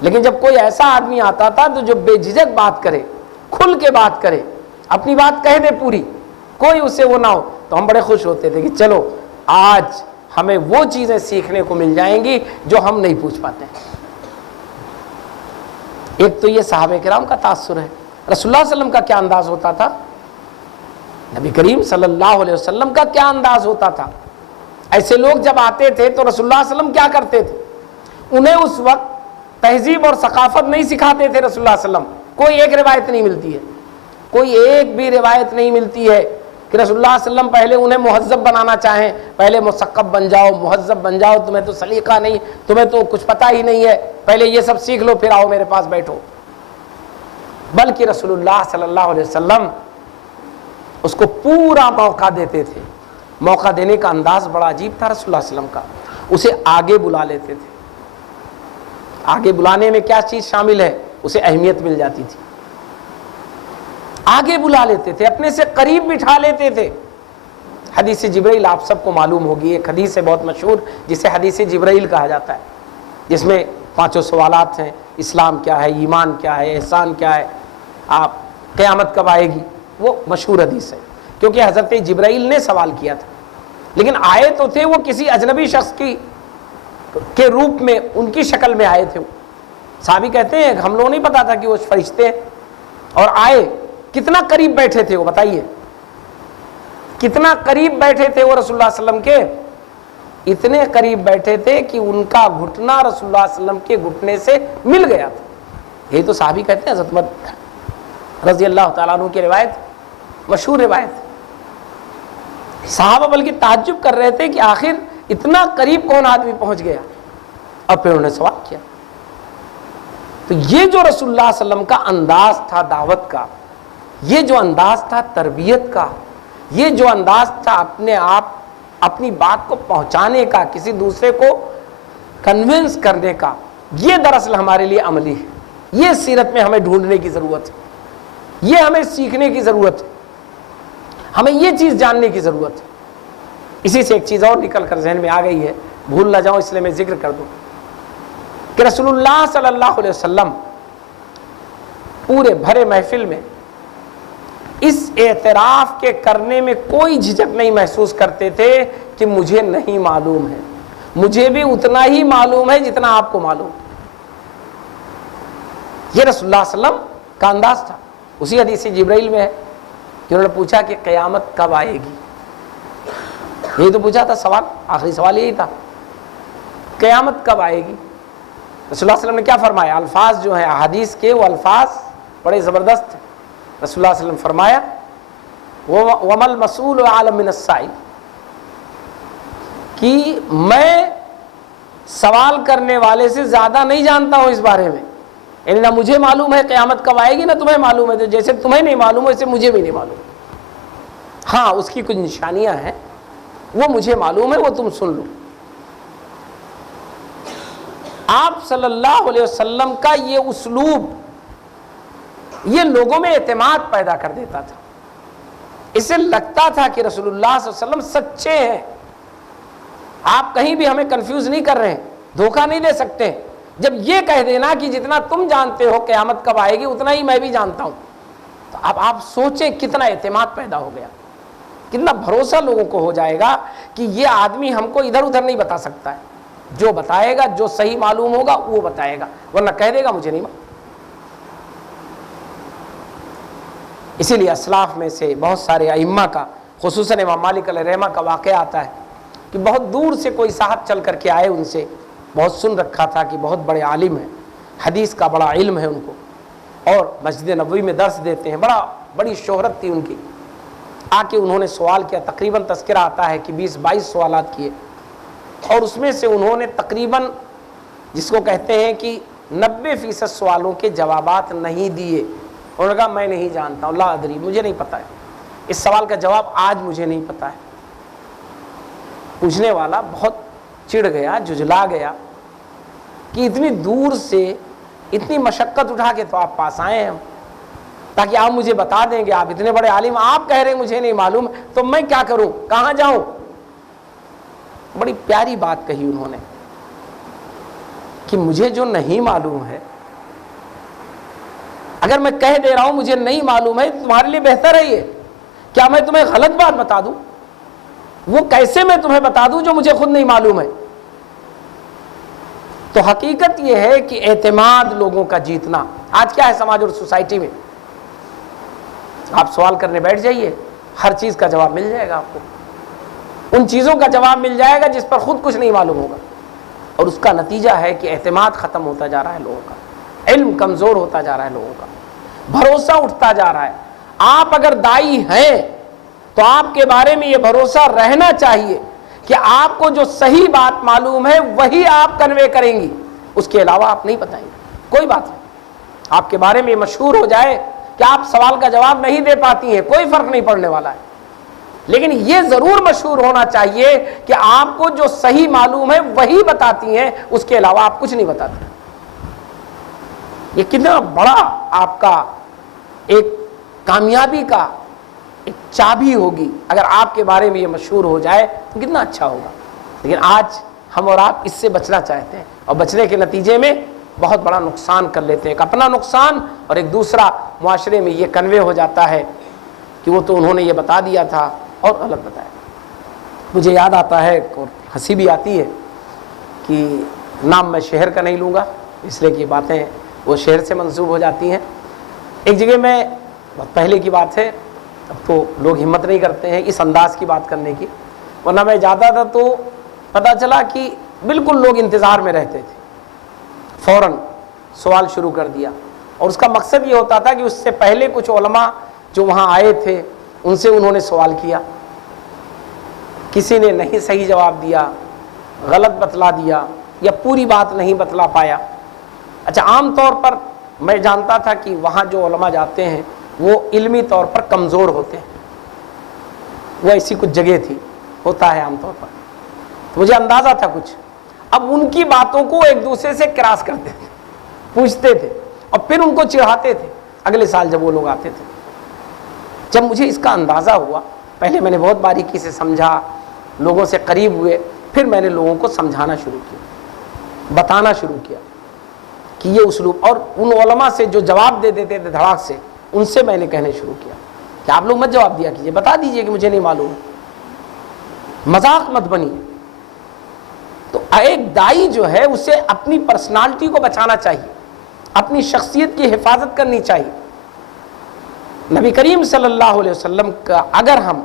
لیکن جب کوئی ایسا آدمی آتا تھا تو جو بے جھجک بات کرے، کھل کے بات کرے، اپنی بات کہہ دے پوری، کوئی اسے وہ نہ ہو، تو ہم بڑے خوش ہوتے تھے کہ چلو آج ہمیں وہ چیزیں سیکھنے کو مل جائیں گی جو ہم نہیں پوچھ پاتے ہیں۔ ایک تو یہ صحابہ کرام کا تاثر ہے۔ رسول اللہ صلی اللہ علیہ وسلم کا کیا انداز ہوتا تھا، نبی کریم صلی اللہ علیہ وسلم کا کیا انداز ہوتا تھا، ایسے لوگ جب آتے تھے تو رسول اللہ صلی اللہ علیہ وسلم کیا کرتے تھے؟ انہیں اس وقت تہذیب اور ثقافت نہیں سکھاتے تھے رسول اللہ صلی اللہ علیہ وسلم. کوئی ایک روایت نہیں ملتی ہے، کوئی ایک بھی روایت نہیں ملتی ہے کہ رسول اللہ صلی اللہ علیہ وسلم پہلے انہیں مہذب بنانا چاہیں، پہلے مثقف بن جاؤ، مہذب بن جاؤ، تمہیں تو سلیقہ نہیں، تمہیں تو کچھ پتہ ہی نہیں ہے، پہلے یہ سب سیکھ لو پھر آؤ میرے پاس بیٹھو. بلکہ رسول اللہ صلی اللہ علیہ وسلم اس کو پورا موقع دیتے تھے. موقع دینے کا انداز بڑا عجیب تھا رسول اللہ صلی اللہ علیہ وسلم کا. اسے آگے بلا لیتے تھے. آگے بلانے میں کیا چیز شامل ہے؟ اسے اہمیت مل جاتی تھی. آگے بلا لیتے تھے، اپنے سے قریب بٹھا لیتے تھے. حدیث جبرائیل آپ سب کو معلوم ہوگی، ایک حدیث ہے بہت مشہور جسے حدیث جبرائیل کہا جاتا ہے، جس میں 5 سوالات ہیں. اسلام کیا ہے، ایمان کیا ہے، احسان کیا ہے، آپ قیامت کب آئے گی. وہ مشہور حدیث ہے کیونکہ حضرت جبرائیل نے سوال کیا تھا، لیکن آئے تو تھے وہ کسی اجنبی شخص کے روپ میں، ان کی شکل میں آئے تھے. صحابی کہتے ہیں ہم لوگوں نہیں پتا تھا کہ وہ فرشتے ہیں، اور آئے کتنا قریب بیٹھے تھے وہ بتائیے، کتنا قریب بیٹھے تھے وہ رسول اللہ صلی اللہ علیہ وسلم کے. اتنے قریب بیٹھے تھے کہ ان کا گھٹنا رسول اللہ صلی اللہ علیہ وسلم کے گھٹنے سے مل گیا تھا. یہ تو صحابی کہتے ہیں، حضرت عمر رضی اللہ تعالیٰ عنہ کی روایت، مشہور روایت. صحابہ بلکہ تعجب کر رہے تھے کہ آخر اتنا قریب کون آدمی پہنچ گیا. اب پھر انہوں نے سوال کیا. تو یہ جو رسول اللہ صلی اللہ علیہ وسلم کا انداز تھا دعوت کا، یہ جو انداز تھا تربیت کا، یہ جو انداز تھا اپنے آپ اپنی بات کو پہنچانے کا، کسی دوسرے کو کنونس کرنے کا، یہ دراصل ہمارے لیے عملی ہے. یہ سیرت میں ہمیں ڈھونڈنے کی ضرورت ہے، یہ ہمیں سیکھنے کی ضرورت ہے، ہمیں یہ چیز جاننے کی ضرورت ہے. اسی سے ایک چیز اور نکل کر ذہن میں آ گئی ہے، بھول نہ جاؤں اس لیے میں ذکر کر دوں کہ رسول اللہ صلی اللہ علیہ وسلم پورے بھرے محفل میں اس اعتراف کے کرنے میں کوئی جھجک نہیں محسوس کرتے تھے کہ مجھے نہیں معلوم ہے، مجھے بھی اتنا ہی معلوم ہے جتنا آپ کو معلوم. یہ رسول اللہ صلی اللہ علیہ وسلم کا انداز تھا. اسی حدیث جبرائیل میں ہے کہ انہوں نے پوچھا کہ قیامت کب آئے گی. یہی تو پوچھا تھا سوال، آخری سوال یہی تھا، قیامت کب آئے گی. رسول اللہ صلی اللہ علیہ وسلم نے کیا فرمایا؟ الفاظ جو ہیں احادیث کے، وہ الفاظ بڑے زبردست ہیں. رسول اللہ صلی اللہ علیہ وسلم فرمایا وَمَا الْمَسْئُولُ أَعْلَمُ مِنَ السَّائِلِ، کہ میں سوال کرنے والے سے زیادہ نہیں جانتا ہوں اس بارے میں. یعنی نہ مجھے معلوم ہے قیامت کب آئے گی، نہ تمہیں معلوم ہے. تو جیسے تمہیں نہیں معلوم ویسے مجھے بھی نہیں معلوم. ہاں اس کی کچھ نشانیاں ہیں، وہ مجھے معلوم ہے، وہ تم سن لو. آپ صلی اللہ علیہ وسلم کا یہ اسلوب یہ لوگوں میں اعتماد پیدا کر دیتا تھا. اس سے لگتا تھا کہ رسول اللہ صلی اللہ علیہ وسلم سچے ہیں، آپ کہیں بھی ہمیں کنفیوز نہیں کر رہے ہیں، دھوکہ نہیں دے سکتے. جب یہ کہہ دینا کہ جتنا تم جانتے ہو قیامت کب آئے گی اتنا ہی میں بھی جانتا ہوں، تو اب آپ سوچیں کتنا اعتماد پیدا ہو گیا، کتنا بھروسہ لوگوں کو ہو جائے گا کہ یہ آدمی ہم کو ادھر ادھر نہیں بتا سکتا ہے. جو بتائے گا، جو صحیح معلوم ہوگا وہ بتائے گا، ورنہ کہہ دے گا مجھے نہیں معلوم. اسی لیے اسلاف میں سے بہت سارے ائمہ کا، خصوصاً امام مالک علیہ رحمہ کا واقعہ آتا ہے کہ بہت دور سے کوئی صاحب چل کر کے آئے، ان سے بہت سن رکھا تھا کہ بہت بڑے عالم ہیں، حدیث کا بڑا علم ہے ان کو، اور مسجد نبوی میں درس دیتے ہیں، بڑی شہرت تھی ان کی. آ کے انہوں نے سوال کیا، تقریباً تذکرہ آتا ہے کہ 20-22 سوالات کیے، اور اس میں سے انہوں نے تقریباً جس کو کہتے ہیں کہ 90% سوالوں کے جوابات نہیں دیے. انہوں نے کہا میں نہیں جانتا ہوں، لا ادری، مجھے نہیں پتا ہے، اس سوال کا جواب آج مجھے نہیں پتا ہے. پوچھنے والا بہت چڑ گیا، جھجلا گیا کہ اتنی دور سے اتنی مشقت اٹھا کے تو آپ پاس آئے ہیں تاکہ آپ مجھے بتا دیں گے، آپ اتنے بڑے عالم، آپ کہہ رہے ہیں مجھے نہیں معلوم، تو میں کیا کروں، کہاں جاؤں. بڑی پیاری بات کہی انہوں نے کہ مجھے جو نہیں معلوم ہے، اگر میں کہہ دے رہا ہوں مجھے نہیں معلوم ہے، تمہارے لیے بہتر ہے یہ. کیا میں تمہیں غلط بات بتا دوں؟ وہ کیسے میں تمہیں بتا دوں جو مجھے خود نہیں معلوم ہے. تو حقیقت یہ ہے کہ اعتماد لوگوں کا جیتنا. آج کیا ہے سماج اور سوسائٹی میں، آپ سوال کرنے بیٹھ جائیے، ہر چیز کا جواب مل جائے گا آپ کو. ان چیزوں کا جواب مل جائے گا جس پر خود کچھ نہیں معلوم ہوگا، اور اس کا نتیجہ ہے کہ اعتماد ختم ہوتا جا رہا ہے لوگوں کا، علم کمزور ہوتا جا رہا ہے لوگوں کا، بھروسہ اٹھتا جا رہا ہے۔ آپ اگر دائی ہیں تو آپ کے بارے میں یہ بھروسہ رہنا چاہیے کہ آپ کو جو صحیح بات معلوم ہے وہی آپ کنوے کریں گی، اس کے علاوہ آپ نہیں بتائیں گے۔ کوئی بات نہیں، آپ کے بارے میں یہ مشہور ہو جائے کہ آپ سوال کا جواب نہیں دے پاتی ہیں، کوئی فرق نہیں پڑنے والا ہے، لیکن یہ ضرور مشہور ہونا چاہیے کہ آپ کو جو صحیح معلوم ہے وہی بتاتی ہیں، اس کے علاوہ آپ کچھ نہیں بتاتے۔ یہ کتنا بڑا آپ کا ایک کامیابی کا ایک چابی ہوگی اگر آپ کے بارے میں یہ مشہور ہو جائے تو کتنا اچھا ہوگا۔ لیکن آج ہم اور آپ اس سے بچنا چاہتے ہیں، اور بچنے کے نتیجے میں بہت بڑا نقصان کر لیتے ہیں، ایک اپنا نقصان اور ایک دوسرا معاشرے میں یہ کنوے ہو جاتا ہے کہ وہ تو انہوں نے یہ بتا دیا تھا اور غلط بتایا۔ مجھے یاد آتا ہے اور ہنسی بھی آتی ہے کہ نام میں شہر کا نہیں لوں گا اس لیے کہ باتیں وہ شہر سے منسوب ہو جاتی ہیں۔ ایک جگہ میں بہت پہلے کی بات ہے، اب تو لوگ ہمت نہیں کرتے ہیں اس انداز کی بات کرنے کی، ورنہ میں جاتا تھا تو پتہ چلا کہ بالکل لوگ انتظار میں رہتے تھے، فوراً سوال شروع کر دیا، اور اس کا مقصد یہ ہوتا تھا کہ اس سے پہلے کچھ علماء جو وہاں آئے تھے ان سے انہوں نے سوال کیا، کسی نے نہیں صحیح جواب دیا، غلط بتلا دیا یا پوری بات نہیں بتلا پایا۔ اچھا، عام طور پر میں جانتا تھا کہ وہاں جو علماء جاتے ہیں وہ علمی طور پر کمزور ہوتے ہیں، وہ ایسی کچھ جگہ تھی، ہوتا ہے عام طور پر، تو مجھے اندازہ تھا کچھ۔ اب ان کی باتوں کو ایک دوسرے سے کراس کرتے تھے، پوچھتے تھے اور پھر ان کو چڑھاتے تھے اگلے سال جب وہ لوگ آتے تھے۔ جب مجھے اس کا اندازہ ہوا، پہلے میں نے بہت باریکی سے سمجھا، لوگوں سے قریب ہوئے، پھر میں نے لوگوں کو سمجھانا شروع کیا، بتانا شروع کیا کہ یہ اسلوب، اور ان علماء سے جو جواب دے دیتے تھے دھڑاک سے، ان سے میں نے کہنے شروع کیا کہ آپ لوگ مت جواب دیا کیجئے، بتا دیجئے کہ مجھے نہیں معلوم، مذاق مت بنیے۔ تو ایک دائی جو ہے اسے اپنی پرسنالٹی کو بچانا چاہیے، اپنی شخصیت کی حفاظت کرنی چاہیے۔ نبی کریم صلی اللہ علیہ وسلم کا اگر ہم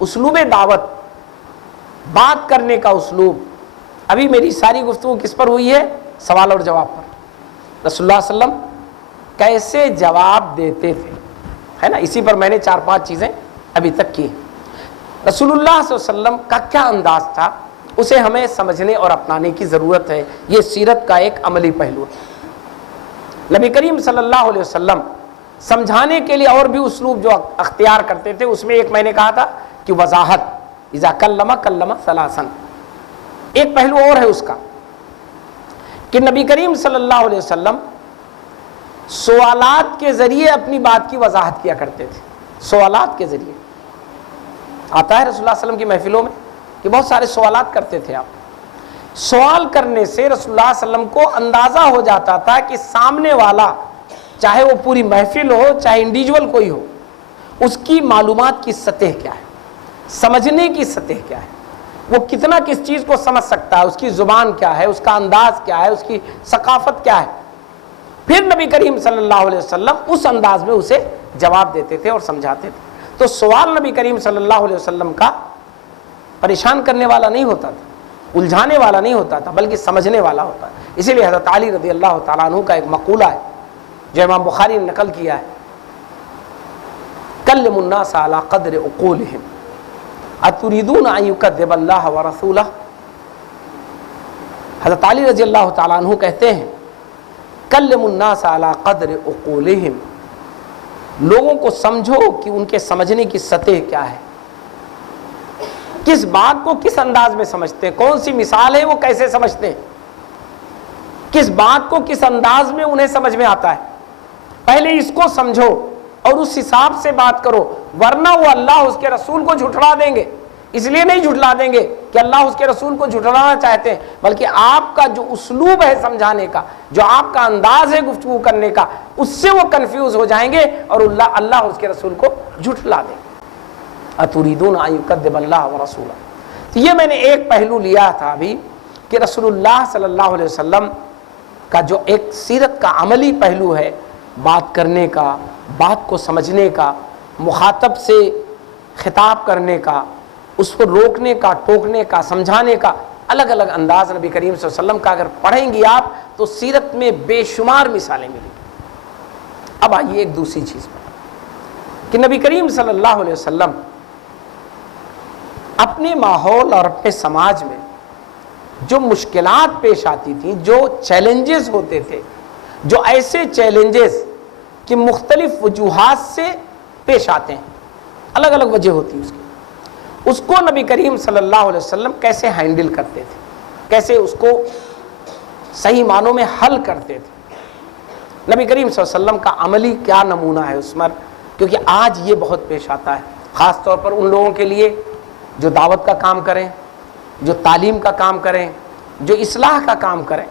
اسلوب دعوت، بات کرنے کا اسلوب، ابھی میری ساری گفتگو کس پر ہوئی ہے؟ سوال اور جواب پر۔ رسول اللہ صلی اللہ علیہ وسلم کیسے جواب دیتے تھے، ہے نا، اسی پر میں نے 4-5 چیزیں ابھی تک کی ہیں۔ رسول اللہ صلی اللہ علیہ وسلم کا کیا انداز تھا، اسے ہمیں سمجھنے اور اپنانے کی ضرورت ہے۔ یہ سیرت کا ایک عملی پہلو ہے۔ نبی کریم صلی اللہ علیہ وسلم سمجھانے کے لیے اور بھی اسلوب جو اختیار کرتے تھے، اس میں ایک میں نے کہا تھا کہ وضاحت، اذا کلم ثلاثا، ایک پہلو اور ہے اس کا کہ نبی کریم صلی اللہ علیہ وسلم سوالات کے ذریعے اپنی بات کی وضاحت کیا کرتے تھے۔ سوالات کے ذریعے آتا ہے رسول اللہ صلی اللہ علیہ وسلم کی محفلوں میں کہ بہت سارے سوالات کرتے تھے آپ۔ سوال کرنے سے رسول اللہ صلی اللہ علیہ وسلم کو اندازہ ہو جاتا تھا کہ سامنے والا، چاہے وہ پوری محفل ہو چاہے انڈیویجول کوئی ہو، اس کی معلومات کی سطح کیا ہے، سمجھنے کی سطح کیا ہے، وہ کتنا کس چیز کو سمجھ سکتا ہے، اس کی زبان کیا ہے، اس کا انداز کیا ہے، اس کی ثقافت کیا ہے۔ پھر نبی کریم صلی اللہ علیہ وسلم اس انداز میں اسے جواب دیتے تھے اور سمجھاتے تھے۔ تو سوال نبی کریم صلی اللہ علیہ وسلم کا پریشان کرنے والا نہیں ہوتا تھا، الجھانے والا نہیں ہوتا تھا، بلکہ سمجھنے والا ہوتا ہے۔ اسی لیے حضرت علی رضی اللہ تعالیٰ عنہ کا ایک مقولہ ہے جو امام بخاری نے نقل کیا ہے، کلم الناس علی قدر عقولہم اتریدون ان یکذب اللہ ورسولہ۔ حضرت علی رضی اللہ تعالیٰ عنہ کہتے ہیں کلم الناس علی قدر عقولہم، لوگوں کو سمجھو کہ ان کے سمجھنے کی سطح کیا ہے، کس بات کو کس انداز میں سمجھتے ہیں، کون سی مثال ہے وہ کیسے سمجھتے ہیں، کس بات کو کس انداز میں انہیں سمجھ میں آتا ہے۔ پہلے اس کو سمجھو اور اس حساب سے بات کرو، ورنہ وہ اللہ اس کے رسول کو جھٹلا دیں گے۔ اس لیے نہیں جھٹلا دیں گے کہ اللہ اس کے رسول کو جھٹلانا چاہتے ہیں، بلکہ آپ کا جو اسلوب ہے سمجھانے کا، جو آپ کا انداز ہے گفتگو کرنے کا، اس سے وہ کنفیوز ہو جائیں گے اور اللہ اس کے رسول کو جھٹلا دیں گے۔ اتریدون ان یکذب اللہ ورسولہ۔ تو یہ میں نے ایک پہلو لیا تھا ابھی کہ رسول اللہ صلی اللہ علیہ وسلم کا جو ایک سیرت کا عملی پہلو ہے، بات کرنے کا، بات کو سمجھنے کا، مخاطب سے خطاب کرنے کا، اس کو روکنے کا، ٹوکنے کا، سمجھانے کا الگ الگ انداز نبی کریم صلی اللہ علیہ وسلم کا اگر پڑھیں گی آپ تو سیرت میں بے شمار مثالیں ملیں گی۔ اب آئیے ایک دوسری چیز پر کہ نبی کریم صلی اللہ علیہ وسلم اپنے ماحول اور اپنے سماج میں جو مشکلات پیش آتی تھیں، جو چیلنجز ہوتے تھے، جو ایسے چیلنجز کہ مختلف وجوہات سے پیش آتے ہیں، الگ الگ وجہ ہوتی ہے اس کو نبی کریم صلی اللہ علیہ وسلم کیسے ہینڈل کرتے تھے، کیسے اس کو صحیح معنوں میں حل کرتے تھے، نبی کریم صلی اللہ علیہ وسلم کا عملی کیا نمونہ ہے اس پر، کیونکہ آج یہ بہت پیش آتا ہے، خاص طور پر ان لوگوں کے لیے جو دعوت کا کام کریں، جو تعلیم کا کام کریں، جو اصلاح کا کام کریں۔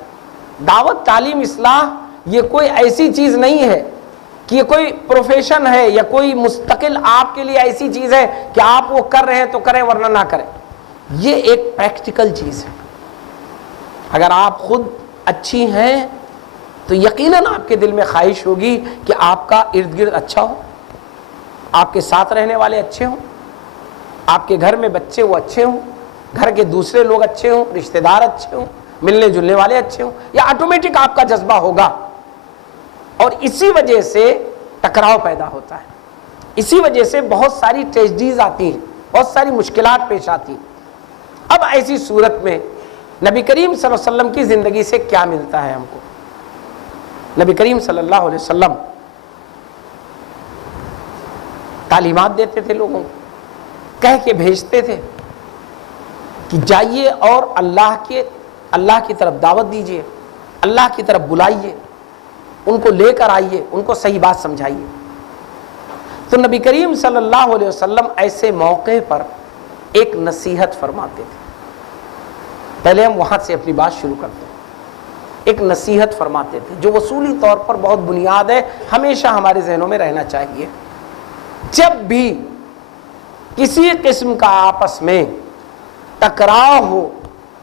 دعوت، تعلیم، اصلاح یہ کوئی ایسی چیز نہیں ہے کہ یہ کوئی پروفیشن ہے یا کوئی مستقل آپ کے لیے ایسی چیز ہے کہ آپ وہ کر رہے ہیں تو کریں ورنہ نہ کریں۔ یہ ایک پریکٹیکل چیز ہے۔ اگر آپ خود اچھی ہیں تو یقیناً آپ کے دل میں خواہش ہوگی کہ آپ کا ارد گرد اچھا ہو، آپ کے ساتھ رہنے والے اچھے ہوں، آپ کے گھر میں بچے وہ اچھے ہوں، گھر کے دوسرے لوگ اچھے ہوں، رشتہ دار اچھے ہوں، ملنے جلنے والے اچھے ہوں، یہ آٹومیٹک آپ کا جذبہ ہوگا۔ اور اسی وجہ سے ٹکراؤ پیدا ہوتا ہے، اسی وجہ سے بہت ساری ٹریجڈیز آتی ہیں، بہت ساری مشکلات پیش آتی ہیں۔ اب ایسی صورت میں نبی کریم صلی اللہ علیہ وسلم کی زندگی سے کیا ملتا ہے ہم کو؟ نبی کریم صلی اللہ علیہ وسلم تعلیمات دیتے تھے لوگوں کو، کہہ کے بھیجتے تھے کہ جائیے اور اللہ کی طرف دعوت دیجیے، اللہ کی طرف بلائیے، ان کو لے کر آئیے، ان کو صحیح بات سمجھائیے۔ تو نبی کریم صلی اللہ علیہ وسلم ایسے موقع پر ایک نصیحت فرماتے تھے۔ پہلے ہم وہاں سے اپنی بات شروع کرتے ہیں۔ ایک نصیحت فرماتے تھے جو اصولی طور پر بہت بنیاد ہے، ہمیشہ ہمارے ذہنوں میں رہنا چاہیے۔ جب بھی کسی قسم کا آپس میں ٹکراؤ ہو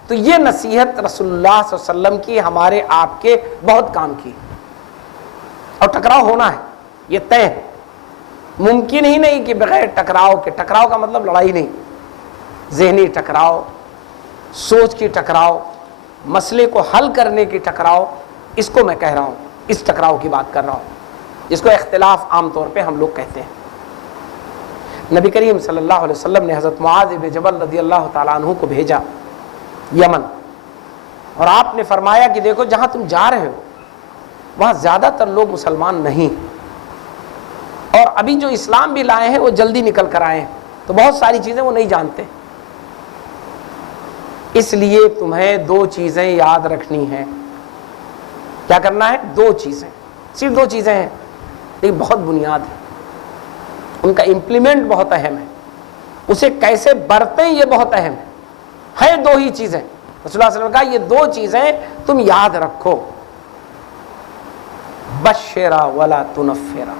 تو یہ نصیحت رسول اللہ صلی اللہ علیہ وسلم کی ہمارے آپ کے بہت کام کی، اور ٹکراؤ ہونا ہے، یہ طے ہے۔ ممکن ہی نہیں کہ بغیر ٹکراؤ کے، ٹکراؤ کا مطلب لڑائی نہیں، ذہنی ٹکراؤ، سوچ کی ٹکراؤ، مسئلے کو حل کرنے کی ٹکراؤ، اس کو میں کہہ رہا ہوں، اس ٹکراؤ کی بات کر رہا ہوں جس کو اختلاف عام طور پہ ہم لوگ کہتے ہیں۔ نبی کریم صلی اللہ علیہ وسلم نے حضرت معاذ بن جبل رضی اللہ تعالیٰ عنہ کو بھیجا یمن، اور آپ نے فرمایا کہ دیکھو جہاں تم جا رہے ہو وہاں زیادہ تر لوگ مسلمان نہیں، اور ابھی جو اسلام بھی لائے ہیں وہ جلدی نکل کر آئے ہیں، تو بہت ساری چیزیں وہ نہیں جانتے، اس لیے تمہیں دو چیزیں یاد رکھنی ہیں۔ کیا کرنا ہے؟ دو چیزیں، صرف دو چیزیں ہیں، لیکن بہت بنیاد ہے، ان کا امپلیمنٹ بہت اہم ہے، اسے کیسے برتیں یہ بہت اہم ہے دو ہی چیزیں۔ رسول اللہ صلی اللہ علیہ وسلم نے کہا یہ دو چیزیں تم یاد رکھو، بشرا ولا تنفرا،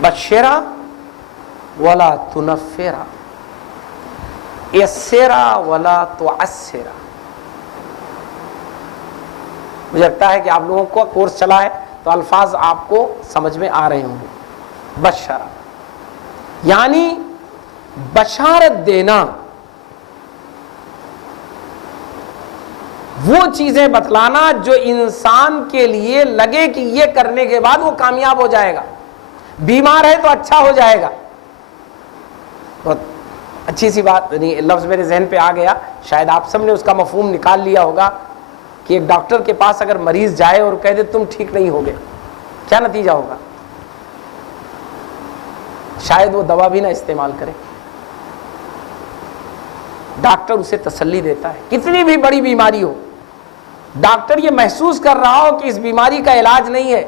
بشرا ولا تنفرا، یسرا ولا تعسرا۔ مجھے لگتا ہے کہ آپ لوگوں کو کورس چلا ہے تو الفاظ آپ کو سمجھ میں آ رہے ہوں گے۔ بشرا یعنی بشارت دینا، وہ چیزیں بتلانا جو انسان کے لیے لگے کہ یہ کرنے کے بعد وہ کامیاب ہو جائے گا، بیمار ہے تو اچھا ہو جائے گا۔ بہت اچھی سی بات، لفظ میرے ذہن پہ آ گیا، شاید آپ سب نے اس کا مفہوم نکال لیا ہوگا کہ ایک ڈاکٹر کے پاس اگر مریض جائے اور کہہ دے تم ٹھیک نہیں ہوگے، کیا نتیجہ ہوگا؟ شاید وہ دوا بھی نہ استعمال کرے۔ ڈاکٹر اسے تسلی دیتا ہے، کتنی بھی بڑی بیماری ہو، ڈاکٹر یہ محسوس کر رہا ہو کہ اس بیماری کا علاج نہیں ہے۔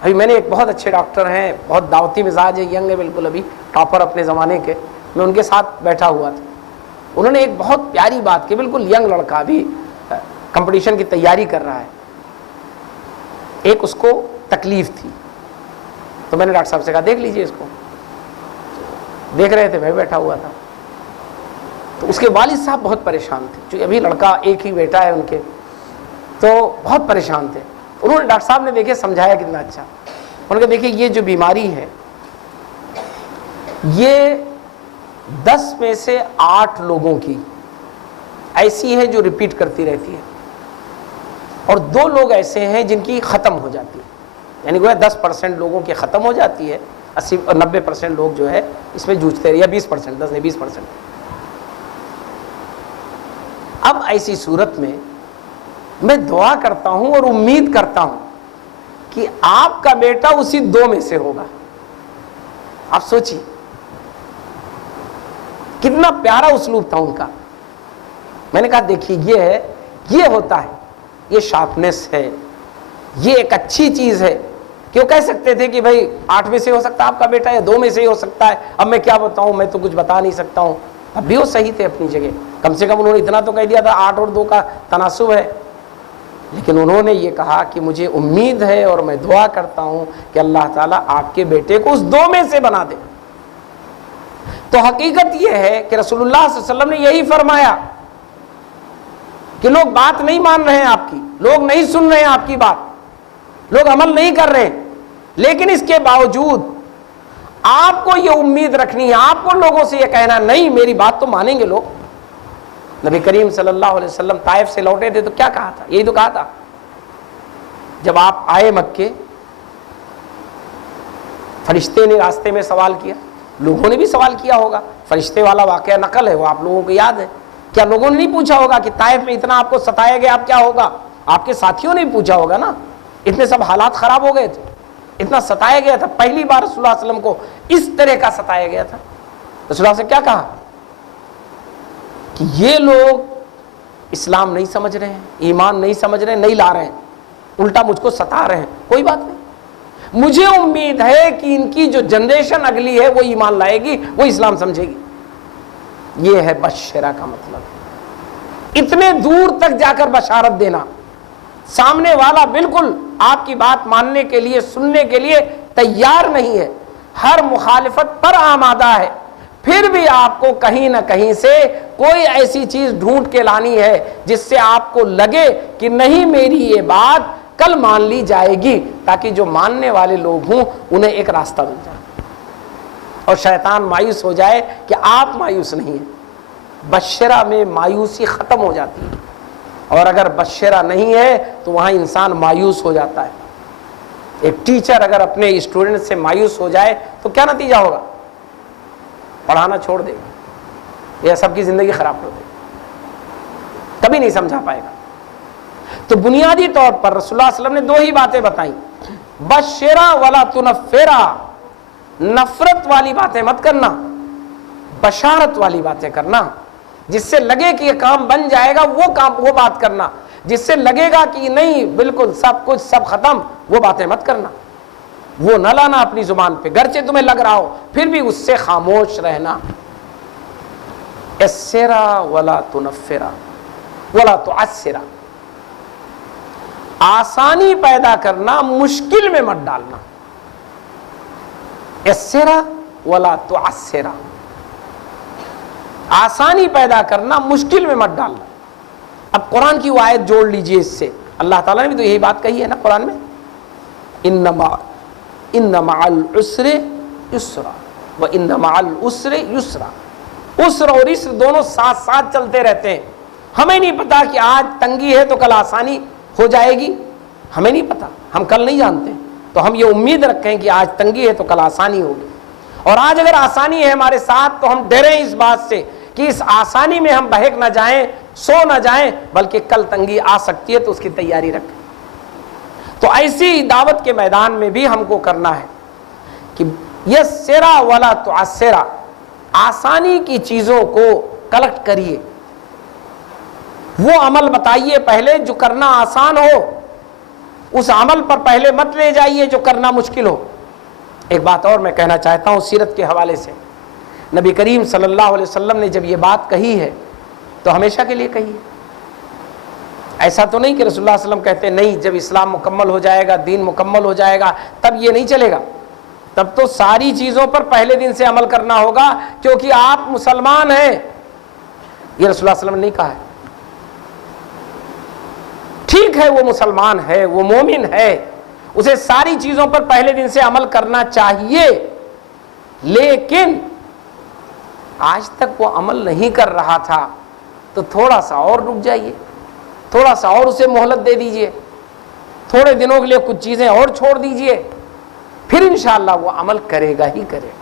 ابھی میں نے ایک بہت اچھے ڈاکٹر ہیں، بہت دعوتی مزاج ہے، ینگ ہے بالکل، ابھی ٹاپر اپنے زمانے کے، میں ان کے ساتھ بیٹھا ہوا تھا، انہوں نے ایک بہت پیاری بات کی، بالکل ینگ لڑکا بھی کمپٹیشن کی تیاری کر رہا ہے، ایک اس کو تکلیف تھی، تو میں نے ڈاکٹر صاحب سے کہا دیکھ لیجئے اس کو، دیکھ رہے تھے، میں بیٹھا ہوا تھا، تو اس کے والد صاحب بہت پریشان تھے، چونکہ ابھی لڑکا ایک ہی بیٹا ہے ان کے، تو بہت پریشان تھے۔ انہوں نے ڈاکٹر صاحب نے دیکھے سمجھایا کتنا اچھا، انہوں نے کہا دیکھیے یہ جو بیماری ہے یہ 10 میں سے 8 لوگوں کی ایسی ہے جو ریپیٹ کرتی رہتی ہے، اور 2 لوگ ایسے ہیں جن کی ختم ہو جاتی ہے، یعنی گویا 10% لوگوں کی ختم ہو جاتی ہے، 80 اور 90% لوگ جو ہے اس میں جوجھتے رہے، یا 20%، 10 نہیں 20%۔ اب ایسی صورت میں میں دعا کرتا ہوں اور امید کرتا ہوں کہ آپ کا بیٹا اسی 2 میں سے ہوگا۔ آپ سوچیے کتنا پیارا اسلوب تھا ان کا۔ میں نے کہا دیکھیے یہ ہوتا ہے، یہ شارپنیس ہے، یہ ایک اچھی چیز ہے کہ وہ کہہ سکتے تھے کہ بھائی 8 میں سے ہو سکتا ہے آپ کا بیٹا، یا 2 میں سے ہی ہو سکتا ہے، اب میں کیا بتاؤں، میں تو کچھ بتا نہیں سکتا ہوں۔ اب بھی وہ صحیح تھے اپنی جگہ، کم سے کم انہوں نے اتنا تو کہہ دیا تھا 8 اور 2 کا تناسب ہے۔ لیکن انہوں نے یہ کہا کہ مجھے امید ہے اور میں دعا کرتا ہوں کہ اللہ تعالیٰ آپ کے بیٹے کو اس 2 میں سے بنا دے۔ تو حقیقت یہ ہے کہ رسول اللہ صلی اللہ علیہ وسلم نے یہی فرمایا کہ لوگ بات نہیں مان رہے ہیں آپ کی، لوگ نہیں سن رہے ہیں آپ کی بات، لوگ عمل نہیں کر رہے ہیں، لیکن اس کے باوجود آپ کو یہ امید رکھنی ہے، آپ کو لوگوں سے یہ کہنا نہیں میری بات تو مانیں گے لوگ۔ نبی کریم صلی اللہ علیہ وسلم طائف سے لوٹے تھے تو کیا کہا تھا؟ یہی تو کہا تھا، جب آپ آئے مکے فرشتے نے راستے میں سوال کیا، لوگوں نے بھی سوال کیا ہوگا، فرشتے والا واقعہ نقل ہے وہ آپ لوگوں کو یاد ہے، کیا لوگوں نے نہیں پوچھا ہوگا کہ طائف میں اتنا آپ کو ستایا گیا اب کیا ہوگا؟ آپ کے ساتھیوں نے بھی پوچھا ہوگا نا، اتنے سب حالات خراب ہو گئے تھے، اتنا ستایا گیا تھا، پہلی بار رسول اللہ علیہ وسلم کو اس طرح کا ستایا گیا تھا۔ رسول اللہ سے کیا کہا کہ یہ لوگ اسلام نہیں سمجھ رہے ہیں، ایمان نہیں سمجھ رہے ہیں، نہیں لا رہے ہیں، الٹا مجھ کو ستا رہے ہیں، کوئی بات نہیں، مجھے امید ہے کہ ان کی جو جنریشن اگلی ہے وہ ایمان لائے گی، وہ اسلام سمجھے گی۔ یہ ہے بشرا کا مطلب، اتنے دور تک جا کر بشارت دینا، سامنے والا بالکل آپ کی بات ماننے کے لیے سننے کے لیے تیار نہیں ہے، ہر مخالفت پر آمادہ ہے، پھر بھی آپ کو کہیں نہ کہیں سے کوئی ایسی چیز ڈھونڈ کے لانی ہے جس سے آپ کو لگے کہ نہیں میری یہ بات کل مان لی جائے گی، تاکہ جو ماننے والے لوگ ہوں انہیں ایک راستہ مل جائے اور شیطان مایوس ہو جائے کہ آپ مایوس نہیں ہیں۔ بشرہ میں مایوسی ختم ہو جاتی ہے، اور اگر بشرہ نہیں ہے تو وہاں انسان مایوس ہو جاتا ہے۔ ایک ٹیچر اگر اپنے اسٹوڈنٹ سے مایوس ہو جائے تو کیا نتیجہ ہوگا؟ پڑھانا چھوڑ دے گا، یہ سب کی زندگی خراب کر دے گا، کبھی نہیں سمجھا پائے گا۔ تو بنیادی طور پر رسول اللہ صلی اللہ علیہ وسلم نے 2 ہی باتیں بتائیں، بشرا ولا تنفرا، نفرت والی باتیں مت کرنا، بشارت والی باتیں کرنا، جس سے لگے کہ یہ کام بن جائے گا وہ بات کرنا، جس سے لگے گا کہ نہیں بالکل سب کچھ سب ختم، وہ باتیں مت کرنا، وہ نہ لانا اپنی زبان پہ، گرچہ تمہیں لگ رہا ہو پھر بھی اس سے خاموش رہنا۔ یسرا ولا تنفرا ولا تعسرا، آسانی پیدا کرنا، مشکل میں مت ڈالنا۔ یسرا ولا تعسرا، آسانی پیدا کرنا، مشکل میں مت ڈالنا۔ اب قرآن کی وہ آیت جوڑ لیجئے اس سے، اللہ تعالیٰ نے بھی تو یہی بات کہی ہے نا قرآن میں، ان مع العسر یسرا وان مع العسر یسرا، عسر اور یسر دونوں ساتھ ساتھ چلتے رہتے ہیں۔ ہمیں نہیں پتا کہ آج تنگی ہے تو کل آسانی ہو جائے گی، ہمیں نہیں پتا، ہم کل نہیں جانتے، تو ہم یہ امید رکھیں کہ آج تنگی ہے تو کل آسانی ہوگی، اور آج اگر آسانی ہے ہمارے ساتھ تو ہم ڈریں اس بات سے کہ اس آسانی میں ہم بہک نہ جائیں، سو نہ جائیں، بلکہ کل تنگی آ سکتی ہے تو اس کی تیاری رکھیں۔ تو ایسی دعوت کے میدان میں بھی ہم کو کرنا ہے کہ یسرا ولا تعسرا، آسانی کی چیزوں کو کلیکٹ کریے، وہ عمل بتائیے پہلے جو کرنا آسان ہو، اس عمل پر پہلے مت لے جائیے جو کرنا مشکل ہو۔ ایک بات اور میں کہنا چاہتا ہوں سیرت کے حوالے سے، نبی کریم صلی اللہ علیہ وسلم نے جب یہ بات کہی ہے تو ہمیشہ کے لیے کہی ہے، ایسا تو نہیں کہ رسول اللہ صلی اللہ علیہ وسلم کہتے نہیں جب اسلام مکمل ہو جائے گا، دین مکمل ہو جائے گا تب یہ نہیں چلے گا، تب تو ساری چیزوں پر پہلے دن سے عمل کرنا ہوگا کیونکہ آپ مسلمان ہیں، یہ رسول اللہ صلی اللہ علیہ وسلم نے نہیں کہا ہے۔ ٹھیک ہے وہ مسلمان ہے، وہ مومن ہے، اسے ساری چیزوں پر پہلے دن سے عمل کرنا چاہیے، لیکن آج تک وہ عمل نہیں کر رہا تھا تو تھوڑا سا اور رک جائیے، تھوڑا سا اور اسے مہلت دے دیجئے، تھوڑے دنوں کے لیے کچھ چیزیں اور چھوڑ دیجئے، پھر انشاءاللہ وہ عمل کرے گا ہی کرے گا۔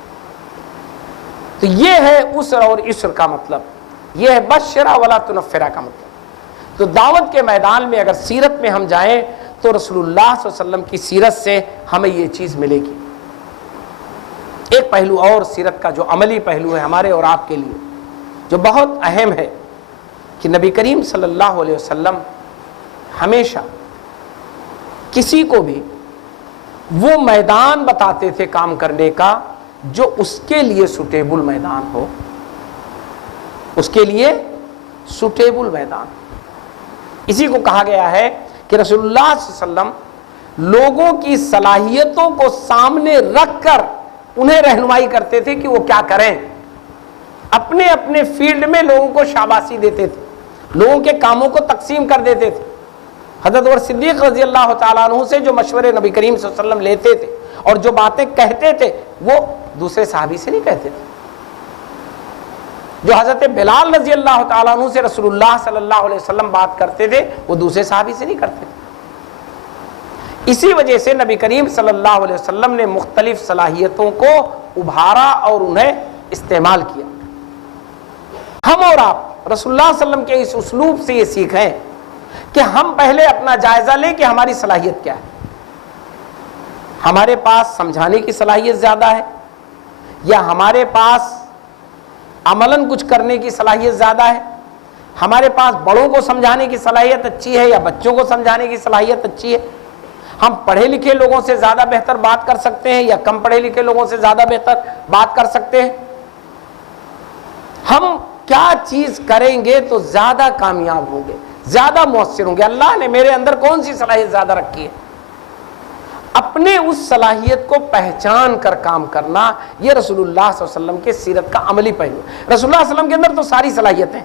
تو یہ ہے اسر اور عسر کا مطلب، یہ ہے بشرا ولا تنفرا کا مطلب۔ تو دعوت کے میدان میں اگر سیرت میں ہم جائیں تو رسول اللہ صلی اللہ علیہ وسلم کی سیرت سے ہمیں یہ چیز ملے گی۔ ایک پہلو اور سیرت کا جو عملی پہلو ہے ہمارے اور آپ کے لیے، جو بہت اہم ہے، کہ نبی کریم صلی اللہ علیہ وسلم ہمیشہ کسی کو بھی وہ میدان بتاتے تھے کام کرنے کا جو اس کے لیے سوٹیبل میدان ہو، اس کے لیے سوٹیبل میدان۔ اسی کو کہا گیا ہے کہ رسول اللہ صلی اللہ علیہ وسلم لوگوں کی صلاحیتوں کو سامنے رکھ کر انہیں رہنمائی کرتے تھے کہ وہ کیا کریں، اپنے اپنے فیلڈ میں لوگوں کو شاباشی دیتے تھے، لوگوں کے کاموں کو تقسیم کر دیتے تھے۔ حضرت عمر صدیق رضی اللہ تعالیٰ عنہ سے جو مشورے نبی کریم صلی اللہ علیہ وسلم لیتے تھے اور جو باتیں کہتے تھے وہ دوسرے صحابی سے نہیں کہتے تھے۔ جو حضرت بلال رضی اللہ تعالیٰ عنہ سے رسول اللہ صلی اللہ علیہ وسلم بات کرتے تھے وہ دوسرے صحابی سے نہیں کرتے تھے۔ اسی وجہ سے نبی کریم صلی اللہ علیہ وسلم نے مختلف صلاحیتوں کو ابھارا اور انہیں استعمال کیا۔ ہم اور آپ رسول اللہ صلی اللہ علیہ وسلم کے اس اسلوب سے یہ سیکھیں کہ ہم پہلے اپنا جائزہ لیں کہ ہماری صلاحیت کیا ہے۔ ہمارے پاس سمجھانے کی صلاحیت زیادہ ہے یا ہمارے پاس عملاً کچھ کرنے کی صلاحیت زیادہ ہے؟ ہمارے پاس بڑوں کو سمجھانے کی صلاحیت اچھی ہے یا بچوں کو سمجھانے کی صلاحیت اچھی ہے؟ ہم پڑھے لکھے لوگوں سے زیادہ بہتر بات کر سکتے ہیں یا کم پڑھے لکھے لوگوں سے زیادہ بہتر بات کر سکتے ہیں؟ ہم کیا چیز کریں گے تو زیادہ کامیاب ہوں گے، زیادہ مؤثر ہوں گے؟ اللہ نے میرے اندر کون سی صلاحیت زیادہ رکھی ہے؟ اپنے اس صلاحیت کو پہچان کر کام کرنا، یہ رسول اللہ صلی اللہ علیہ وسلم کے سیرت کا عملی پہلو۔ رسول اللہ صلی اللہ علیہ وسلم کے اندر تو ساری صلاحیتیں،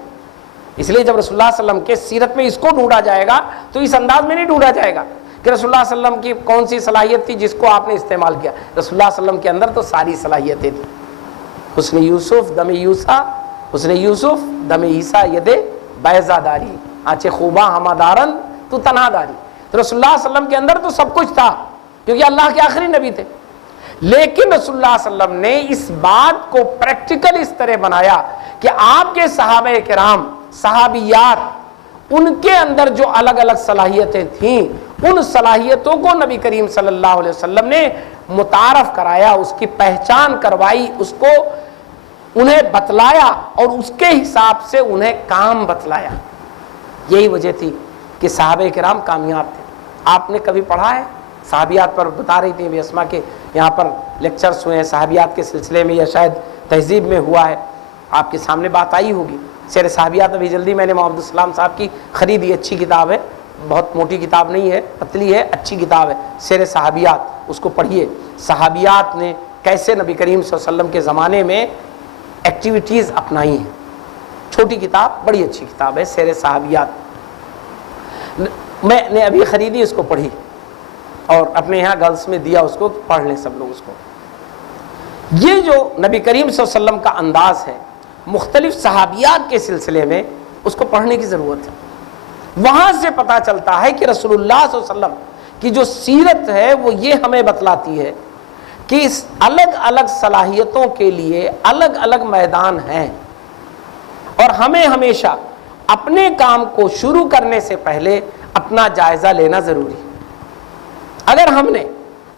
اس لیے جب رسول اللہ صلی اللہ علیہ وسلم کے سیرت میں اس کو ڈھونڈا جائے گا تو اس انداز میں نہیں ڈھونڈا جائے گا کہ رسول اللہ صلی اللہ علیہ وسلم کی کون سی صلاحیت تھی جس کو آپ نے استعمال کیا۔ رسول اللہ صلی اللہ علیہ وسلم کے اندر تو ساری صلاحیتیں تھیں۔ حسن یوسف دم یوسا، حسن یوسف دم عیسیٰ ید بیضا داری، آنچے خوباں ہما دارن تو تنہا داری۔ تو رسول اللہ صلی اللہ علیہ وسلم کے اندر تو سب کچھ تھا کیونکہ اللہ کے آخری نبی تھے، لیکن رسول اللہ صلی اللہ علیہ وسلم نے اس بات کو پریکٹیکل اس طرح بنایا کہ آپ کے صحابہ کرام، صحابیات، ان کے اندر جو الگ الگ صلاحیتیں تھیں ان صلاحیتوں کو نبی کریم صلی اللہ علیہ وسلم نے متعارف کرایا، اس کی پہچان کروائی، اس کو انہیں بتلایا اور اس کے حساب سے انہیں کام بتلایا۔ یہی وجہ تھی کہ صحابہ کرام کامیاب تھے۔ آپ نے کبھی پڑھا ہے؟ صحابیات پر بتا رہی تھی ابھی اسما کے یہاں پر لیکچرز ہوئے ہیں صحابیات کے سلسلے میں یا شاید تہذیب میں ہوا ہے، آپ کے سامنے بات آئی ہوگی۔ سیر صحابیات ابھی جلدی میں نے محمد السلام صاحب کی خریدی، اچھی کتاب ہے، بہت موٹی کتاب نہیں ہے، پتلی ہے، اچھی کتاب ہے سیر صحابیات، اس کو پڑھیے۔ صحابیات نے کیسے نبی کریم صلی اللہ علیہ وسلم کے زمانے میں ایکٹیویٹیز اپنائی ہیں، چھوٹی کتاب، بڑی اچھی کتاب ہے سیر صحابیات۔ میں نے ابھی خریدی، اس کو پڑھی اور اپنے یہاں گرلس میں دیا، اس کو پڑھ لیں سب لوگ اس کو۔ یہ جو نبی کریم صلی اللہ علیہ وسلم کا انداز ہے مختلف صحابیات کے سلسلے میں، اس کو پڑھنے کی ضرورت ہے۔ وہاں سے پتہ چلتا ہے کہ رسول اللہ صلی اللہ علیہ وسلم کی جو سیرت ہے وہ یہ ہمیں بتلاتی ہے کہ اس الگ الگ صلاحیتوں کے لیے الگ الگ میدان ہیں، اور ہمیں ہمیشہ اپنے کام کو شروع کرنے سے پہلے اپنا جائزہ لینا ضروری ہے۔ اگر ہم نے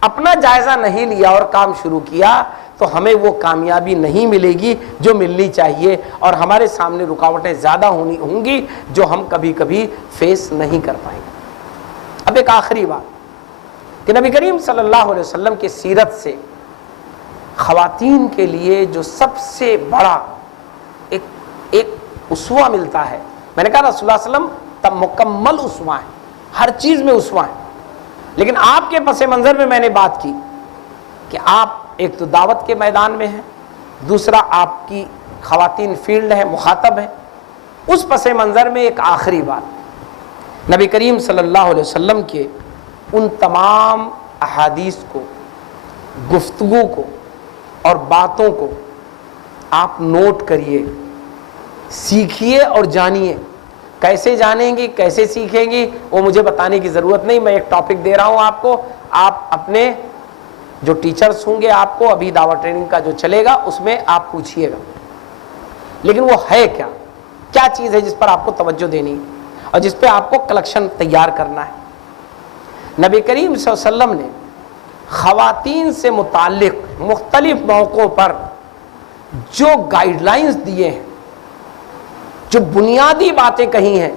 اپنا جائزہ نہیں لیا اور کام شروع کیا تو ہمیں وہ کامیابی نہیں ملے گی جو ملنی چاہیے، اور ہمارے سامنے رکاوٹیں زیادہ ہوں گی جو ہم کبھی کبھی فیس نہیں کر پائیں گے۔ اب ایک آخری بات کہ نبی کریم صلی اللہ علیہ وسلم کی سیرت سے خواتین کے لیے جو سب سے بڑا ایک اسوہ ملتا ہے، میں نے کہا رسول اللہ صلی اللہ علیہ وسلم تب مکمل اسوہ ہے، ہر چیز میں اسوہ ہے، لیکن آپ کے پس منظر میں میں نے بات کی کہ آپ ایک تو دعوت کے میدان میں ہیں، دوسرا آپ کی خواتین فیلڈ ہے، مخاطب ہے۔ اس پس منظر میں ایک آخری بات، نبی کریم صلی اللہ علیہ وسلم کے ان تمام احادیث کو، گفتگو کو اور باتوں کو آپ نوٹ کریے، سیکھیے اور جانیے۔ کیسے جانیں گی، کیسے سیکھیں گی، وہ مجھے بتانے کی ضرورت نہیں، میں ایک ٹاپک دے رہا ہوں آپ کو، آپ اپنے جو ٹیچرز ہوں گے آپ کو ابھی دعوت ٹریننگ کا جو چلے گا اس میں آپ پوچھیے گا، لیکن وہ ہے کیا، کیا چیز ہے جس پر آپ کو توجہ دینی ہے اور جس پہ آپ کو کلیکشن تیار کرنا ہے۔ نبی کریم صلی اللہ علیہ وسلم نے خواتین سے متعلق مختلف موقعوں پر جو گائیڈ لائنز دیے ہیں، جو بنیادی باتیں کہی ہیں،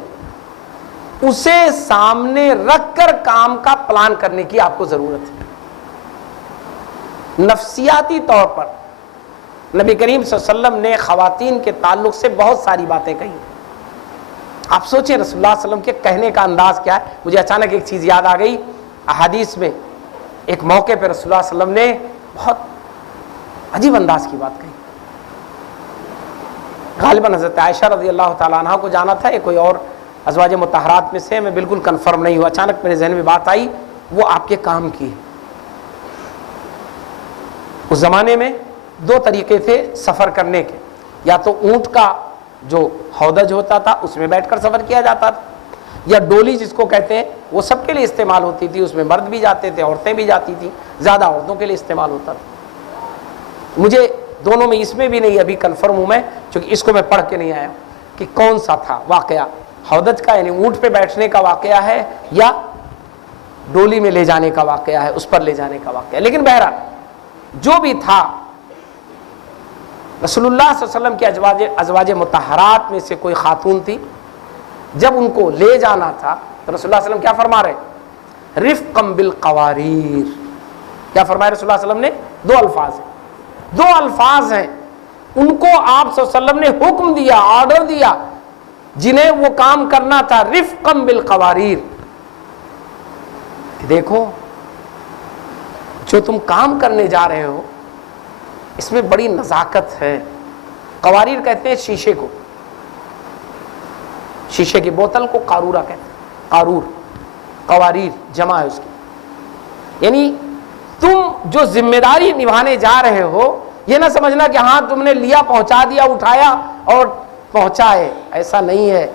اسے سامنے رکھ کر کام کا پلان کرنے کی آپ کو ضرورت ہے۔ نفسیاتی طور پر نبی کریم صلی اللہ علیہ وسلم نے خواتین کے تعلق سے بہت ساری باتیں کہی۔ آپ سوچیں رسول اللہ صلی اللہ علیہ وسلم کے کہنے کا انداز کیا ہے۔ مجھے اچانک ایک چیز یاد آ گئی، احادیث میں ایک موقع پہ رسول اللہ صلی اللہ علیہ وسلم نے بہت عجیب انداز کی بات کہی۔ غالباً حضرت عائشہ رضی اللہ تعالیٰ عنہ کو جانا تھا، یا کوئی اور ازواج مطہرات میں سے، میں بالکل کنفرم نہیں ہوا، اچانک میرے ذہن میں بات آئی، وہ آپ کے کام کی ہے۔ اس زمانے میں دو طریقے تھے سفر کرنے کے، یا تو اونٹ کا جو ہودج ہوتا تھا اس میں بیٹھ کر سفر کیا جاتا تھا، یا ڈولی جس کو کہتے ہیں، وہ سب کے لیے استعمال ہوتی تھی، اس میں مرد بھی جاتے تھے، عورتیں بھی جاتی تھیں، زیادہ عورتوں کے لیے استعمال ہوتا تھا۔ مجھے دونوں میں اس میں بھی نہیں ابھی کنفرم ہوں میں، چونکہ اس کو میں پڑھ کے نہیں آیا کہ کون سا تھا واقعہ، ہودج کا یعنی اونٹ پہ بیٹھنے کا واقعہ ہے یا ڈولی میں لے جانے کا واقعہ ہے، اس پر لے جانے کا واقعہ ہے، لیکن بہرحال جو بھی تھا، رسول اللہ صلی اللہ علیہ وسلم کے ازواج مطہرات میں سے کوئی خاتون تھی، جب ان کو لے جانا تھا تو رسول اللہ صلی اللہ علیہ وسلم کیا فرما رہے؟ رفقا بالقواریر۔ کیا فرمایا رسول اللہ صلی اللہ علیہ وسلم نے؟ دو الفاظ ہیں، ان کو آپ صلی اللہ علیہ وسلم نے حکم دیا، آرڈر دیا، جنہیں وہ کام کرنا تھا، رفقا بالقواریر۔ دیکھو جو تم کام کرنے جا رہے ہو اس میں بڑی نزاکت ہے۔ قواریر کہتے ہیں شیشے کو، شیشے کی بوتل کو قارورہ کہتے ہیں، قارور، قواریر جمع ہے اس کی۔ یعنی تم جو ذمہ داری نبھانے جا رہے ہو، یہ نہ سمجھنا کہ ہاں تم نے لیا، پہنچا دیا، اٹھایا اور پہنچائے، ایسا نہیں ہے۔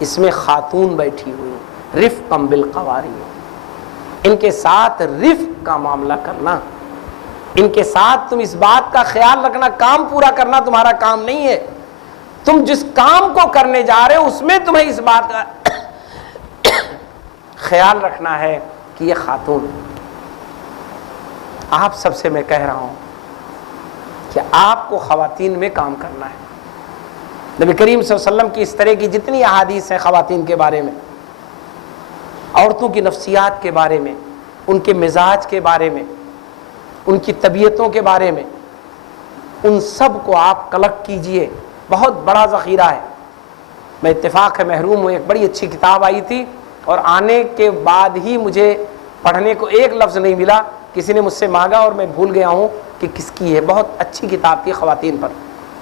اس میں خاتون بیٹھی ہوئی، رفقا بالقواریر، ان کے ساتھ رفق کا معاملہ کرنا، ان کے ساتھ تم اس بات کا خیال رکھنا، کام پورا کرنا تمہارا کام نہیں ہے، تم جس کام کو کرنے جا رہے ہو اس میں تمہیں اس بات کا خیال رکھنا ہے کہ یہ خاتون۔ آپ سب سے میں کہہ رہا ہوں کہ آپ کو خواتین میں کام کرنا ہے۔ نبی کریم صلی اللہ علیہ وسلم کی اس طرح کی جتنی احادیث ہیں خواتین کے بارے میں، عورتوں کی نفسیات کے بارے میں، ان کے مزاج کے بارے میں، ان کی طبیعتوں کے بارے میں، ان سب کو آپ کلیکٹ کیجئے، بہت بڑا ذخیرہ ہے۔ میں اتفاق ہے محروم ہوں، ایک بڑی اچھی کتاب آئی تھی اور آنے کے بعد ہی مجھے پڑھنے کو ایک لفظ نہیں ملا، کسی نے مجھ سے مانگا اور میں بھول گیا ہوں کہ کس کی ہے۔ بہت اچھی کتاب تھی خواتین پر،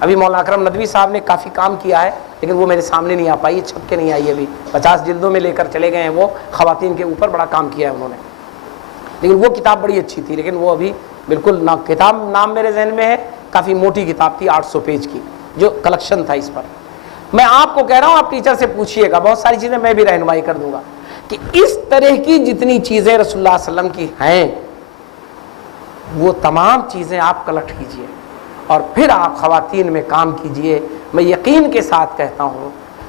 ابھی مولانا اکرم ندوی صاحب نے کافی کام کیا ہے، لیکن وہ میرے سامنے نہیں آ پائی، چھپ کے نہیں آئی، ابھی 50 جلدوں میں لے کر چلے گئے ہیں، وہ خواتین کے اوپر بڑا کام کیا ہے انہوں نے، لیکن وہ کتاب بڑی اچھی تھی، لیکن وہ ابھی بالکل نہ کتاب نام میرے ذہن میں ہے، کافی موٹی کتاب تھی، 800 پیج کی، جو کلیکشن تھا اس پر۔ میں آپ کو کہہ رہا ہوں آپ ٹیچر سے پوچھئے گا، بہت ساری چیزیں میں بھی رہنمائی کر دوں گا کہ اس طرح کی جتنی چیزیں رسول اللہ صلی اللہ علیہ وسلم کی ہیں وہ تمام چیزیں آپ کلیکٹ کیجئے اور پھر آپ خواتین میں کام کیجئے۔ میں یقین کے ساتھ کہتا ہوں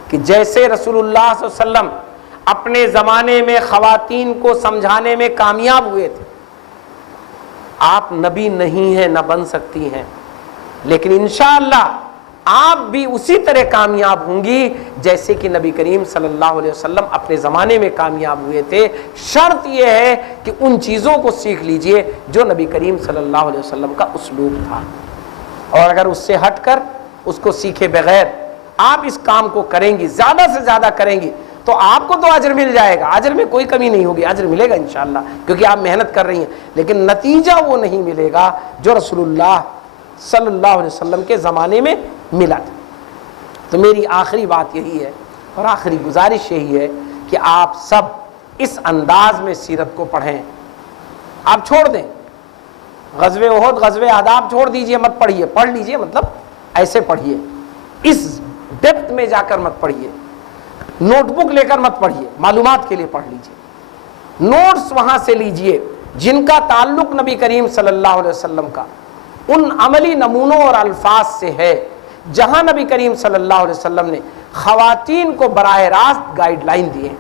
کہ جیسے رسول اللہ صلی اللہ علیہ وسلم اپنے زمانے میں خواتین کو سمجھانے میں کامیاب ہوئے تھے، آپ نبی نہیں ہیں، نہ بن سکتی ہیں، لیکن انشاءاللہ آپ بھی اسی طرح کامیاب ہوں گی جیسے کہ نبی کریم صلی اللہ علیہ وسلم اپنے زمانے میں کامیاب ہوئے تھے۔ شرط یہ ہے کہ ان چیزوں کو سیکھ لیجئے جو نبی کریم صلی اللہ علیہ وسلم کا اسلوب تھا، اور اگر اس سے ہٹ کر اس کو سیکھے بغیر آپ اس کام کو کریں گی، زیادہ سے زیادہ کریں گی، تو آپ کو تو اجر مل جائے گا، اجر میں کوئی کمی نہیں ہوگی، اجر ملے گا انشاءاللہ، کیونکہ آپ محنت کر رہی ہیں، لیکن نتیجہ وہ نہیں ملے گا جو رسول اللہ صلی اللہ علیہ وسلم کے زمانے میں ملا تھا۔ تو میری آخری بات یہی ہے اور آخری گزارش یہی ہے کہ آپ سب اس انداز میں سیرت کو پڑھیں، آپ چھوڑ دیں غزوہ احد، غزوہ احزاب چھوڑ دیجئے، مت پڑھیے، پڑھ لیجئے مطلب ایسے پڑھیے، اس ڈیپتھ میں جا کر مت پڑھیے، نوٹ بک لے کر مت پڑھیے، معلومات کے لیے پڑھ لیجئے، نوٹس وہاں سے لیجئے جن کا تعلق نبی کریم صلی اللہ علیہ وسلم کا ان عملی نمونوں اور الفاظ سے ہے جہاں نبی کریم صلی اللہ علیہ وسلم نے خواتین کو براہ راست گائیڈ لائن دیے ہیں،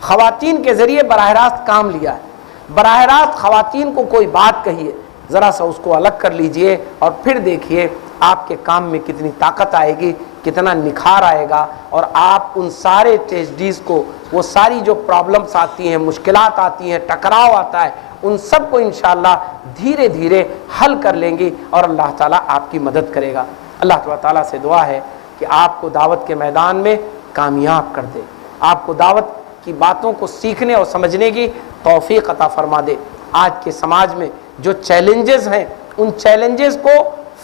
خواتین کے ذریعے براہ راست کام لیا ہے، براہ راست خواتین کو کوئی بات کہیے، ذرا سا اس کو الگ کر لیجئے اور پھر دیکھیے آپ کے کام میں کتنی طاقت آئے گی، کتنا نکھار آئے گا، اور آپ ان سارے ٹریجڈیز کو، وہ ساری جو پرابلمس آتی ہیں، مشکلات آتی ہیں، ٹکراؤ آتا ہے، ان سب کو انشاءاللہ دھیرے دھیرے حل کر لیں گی اور اللہ تعالیٰ آپ کی مدد کرے گا۔ اللہ تعالیٰ سے دعا ہے کہ آپ کو دعوت کے میدان میں کامیاب کر دے، آپ کو دعوت کی باتوں کو سیکھنے اور سمجھنے کی توفیق عطا فرما دے۔ آج کے سماج میں جو چیلنجز ہیں ان چیلنجز کو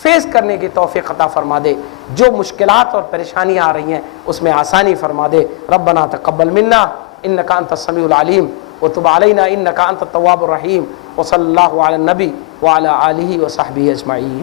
فیس کرنے کی توفیق عطا فرما دے، جو مشکلات اور پریشانیاں آ رہی ہیں اس میں آسانی فرما دے۔ ربنا تقبل منا انک انت السمیع العلیم وتب علینا انک انت التواب الرحیم، وصلی اللہ علی النبی وعلی آلہ وصحبہ اجمعین۔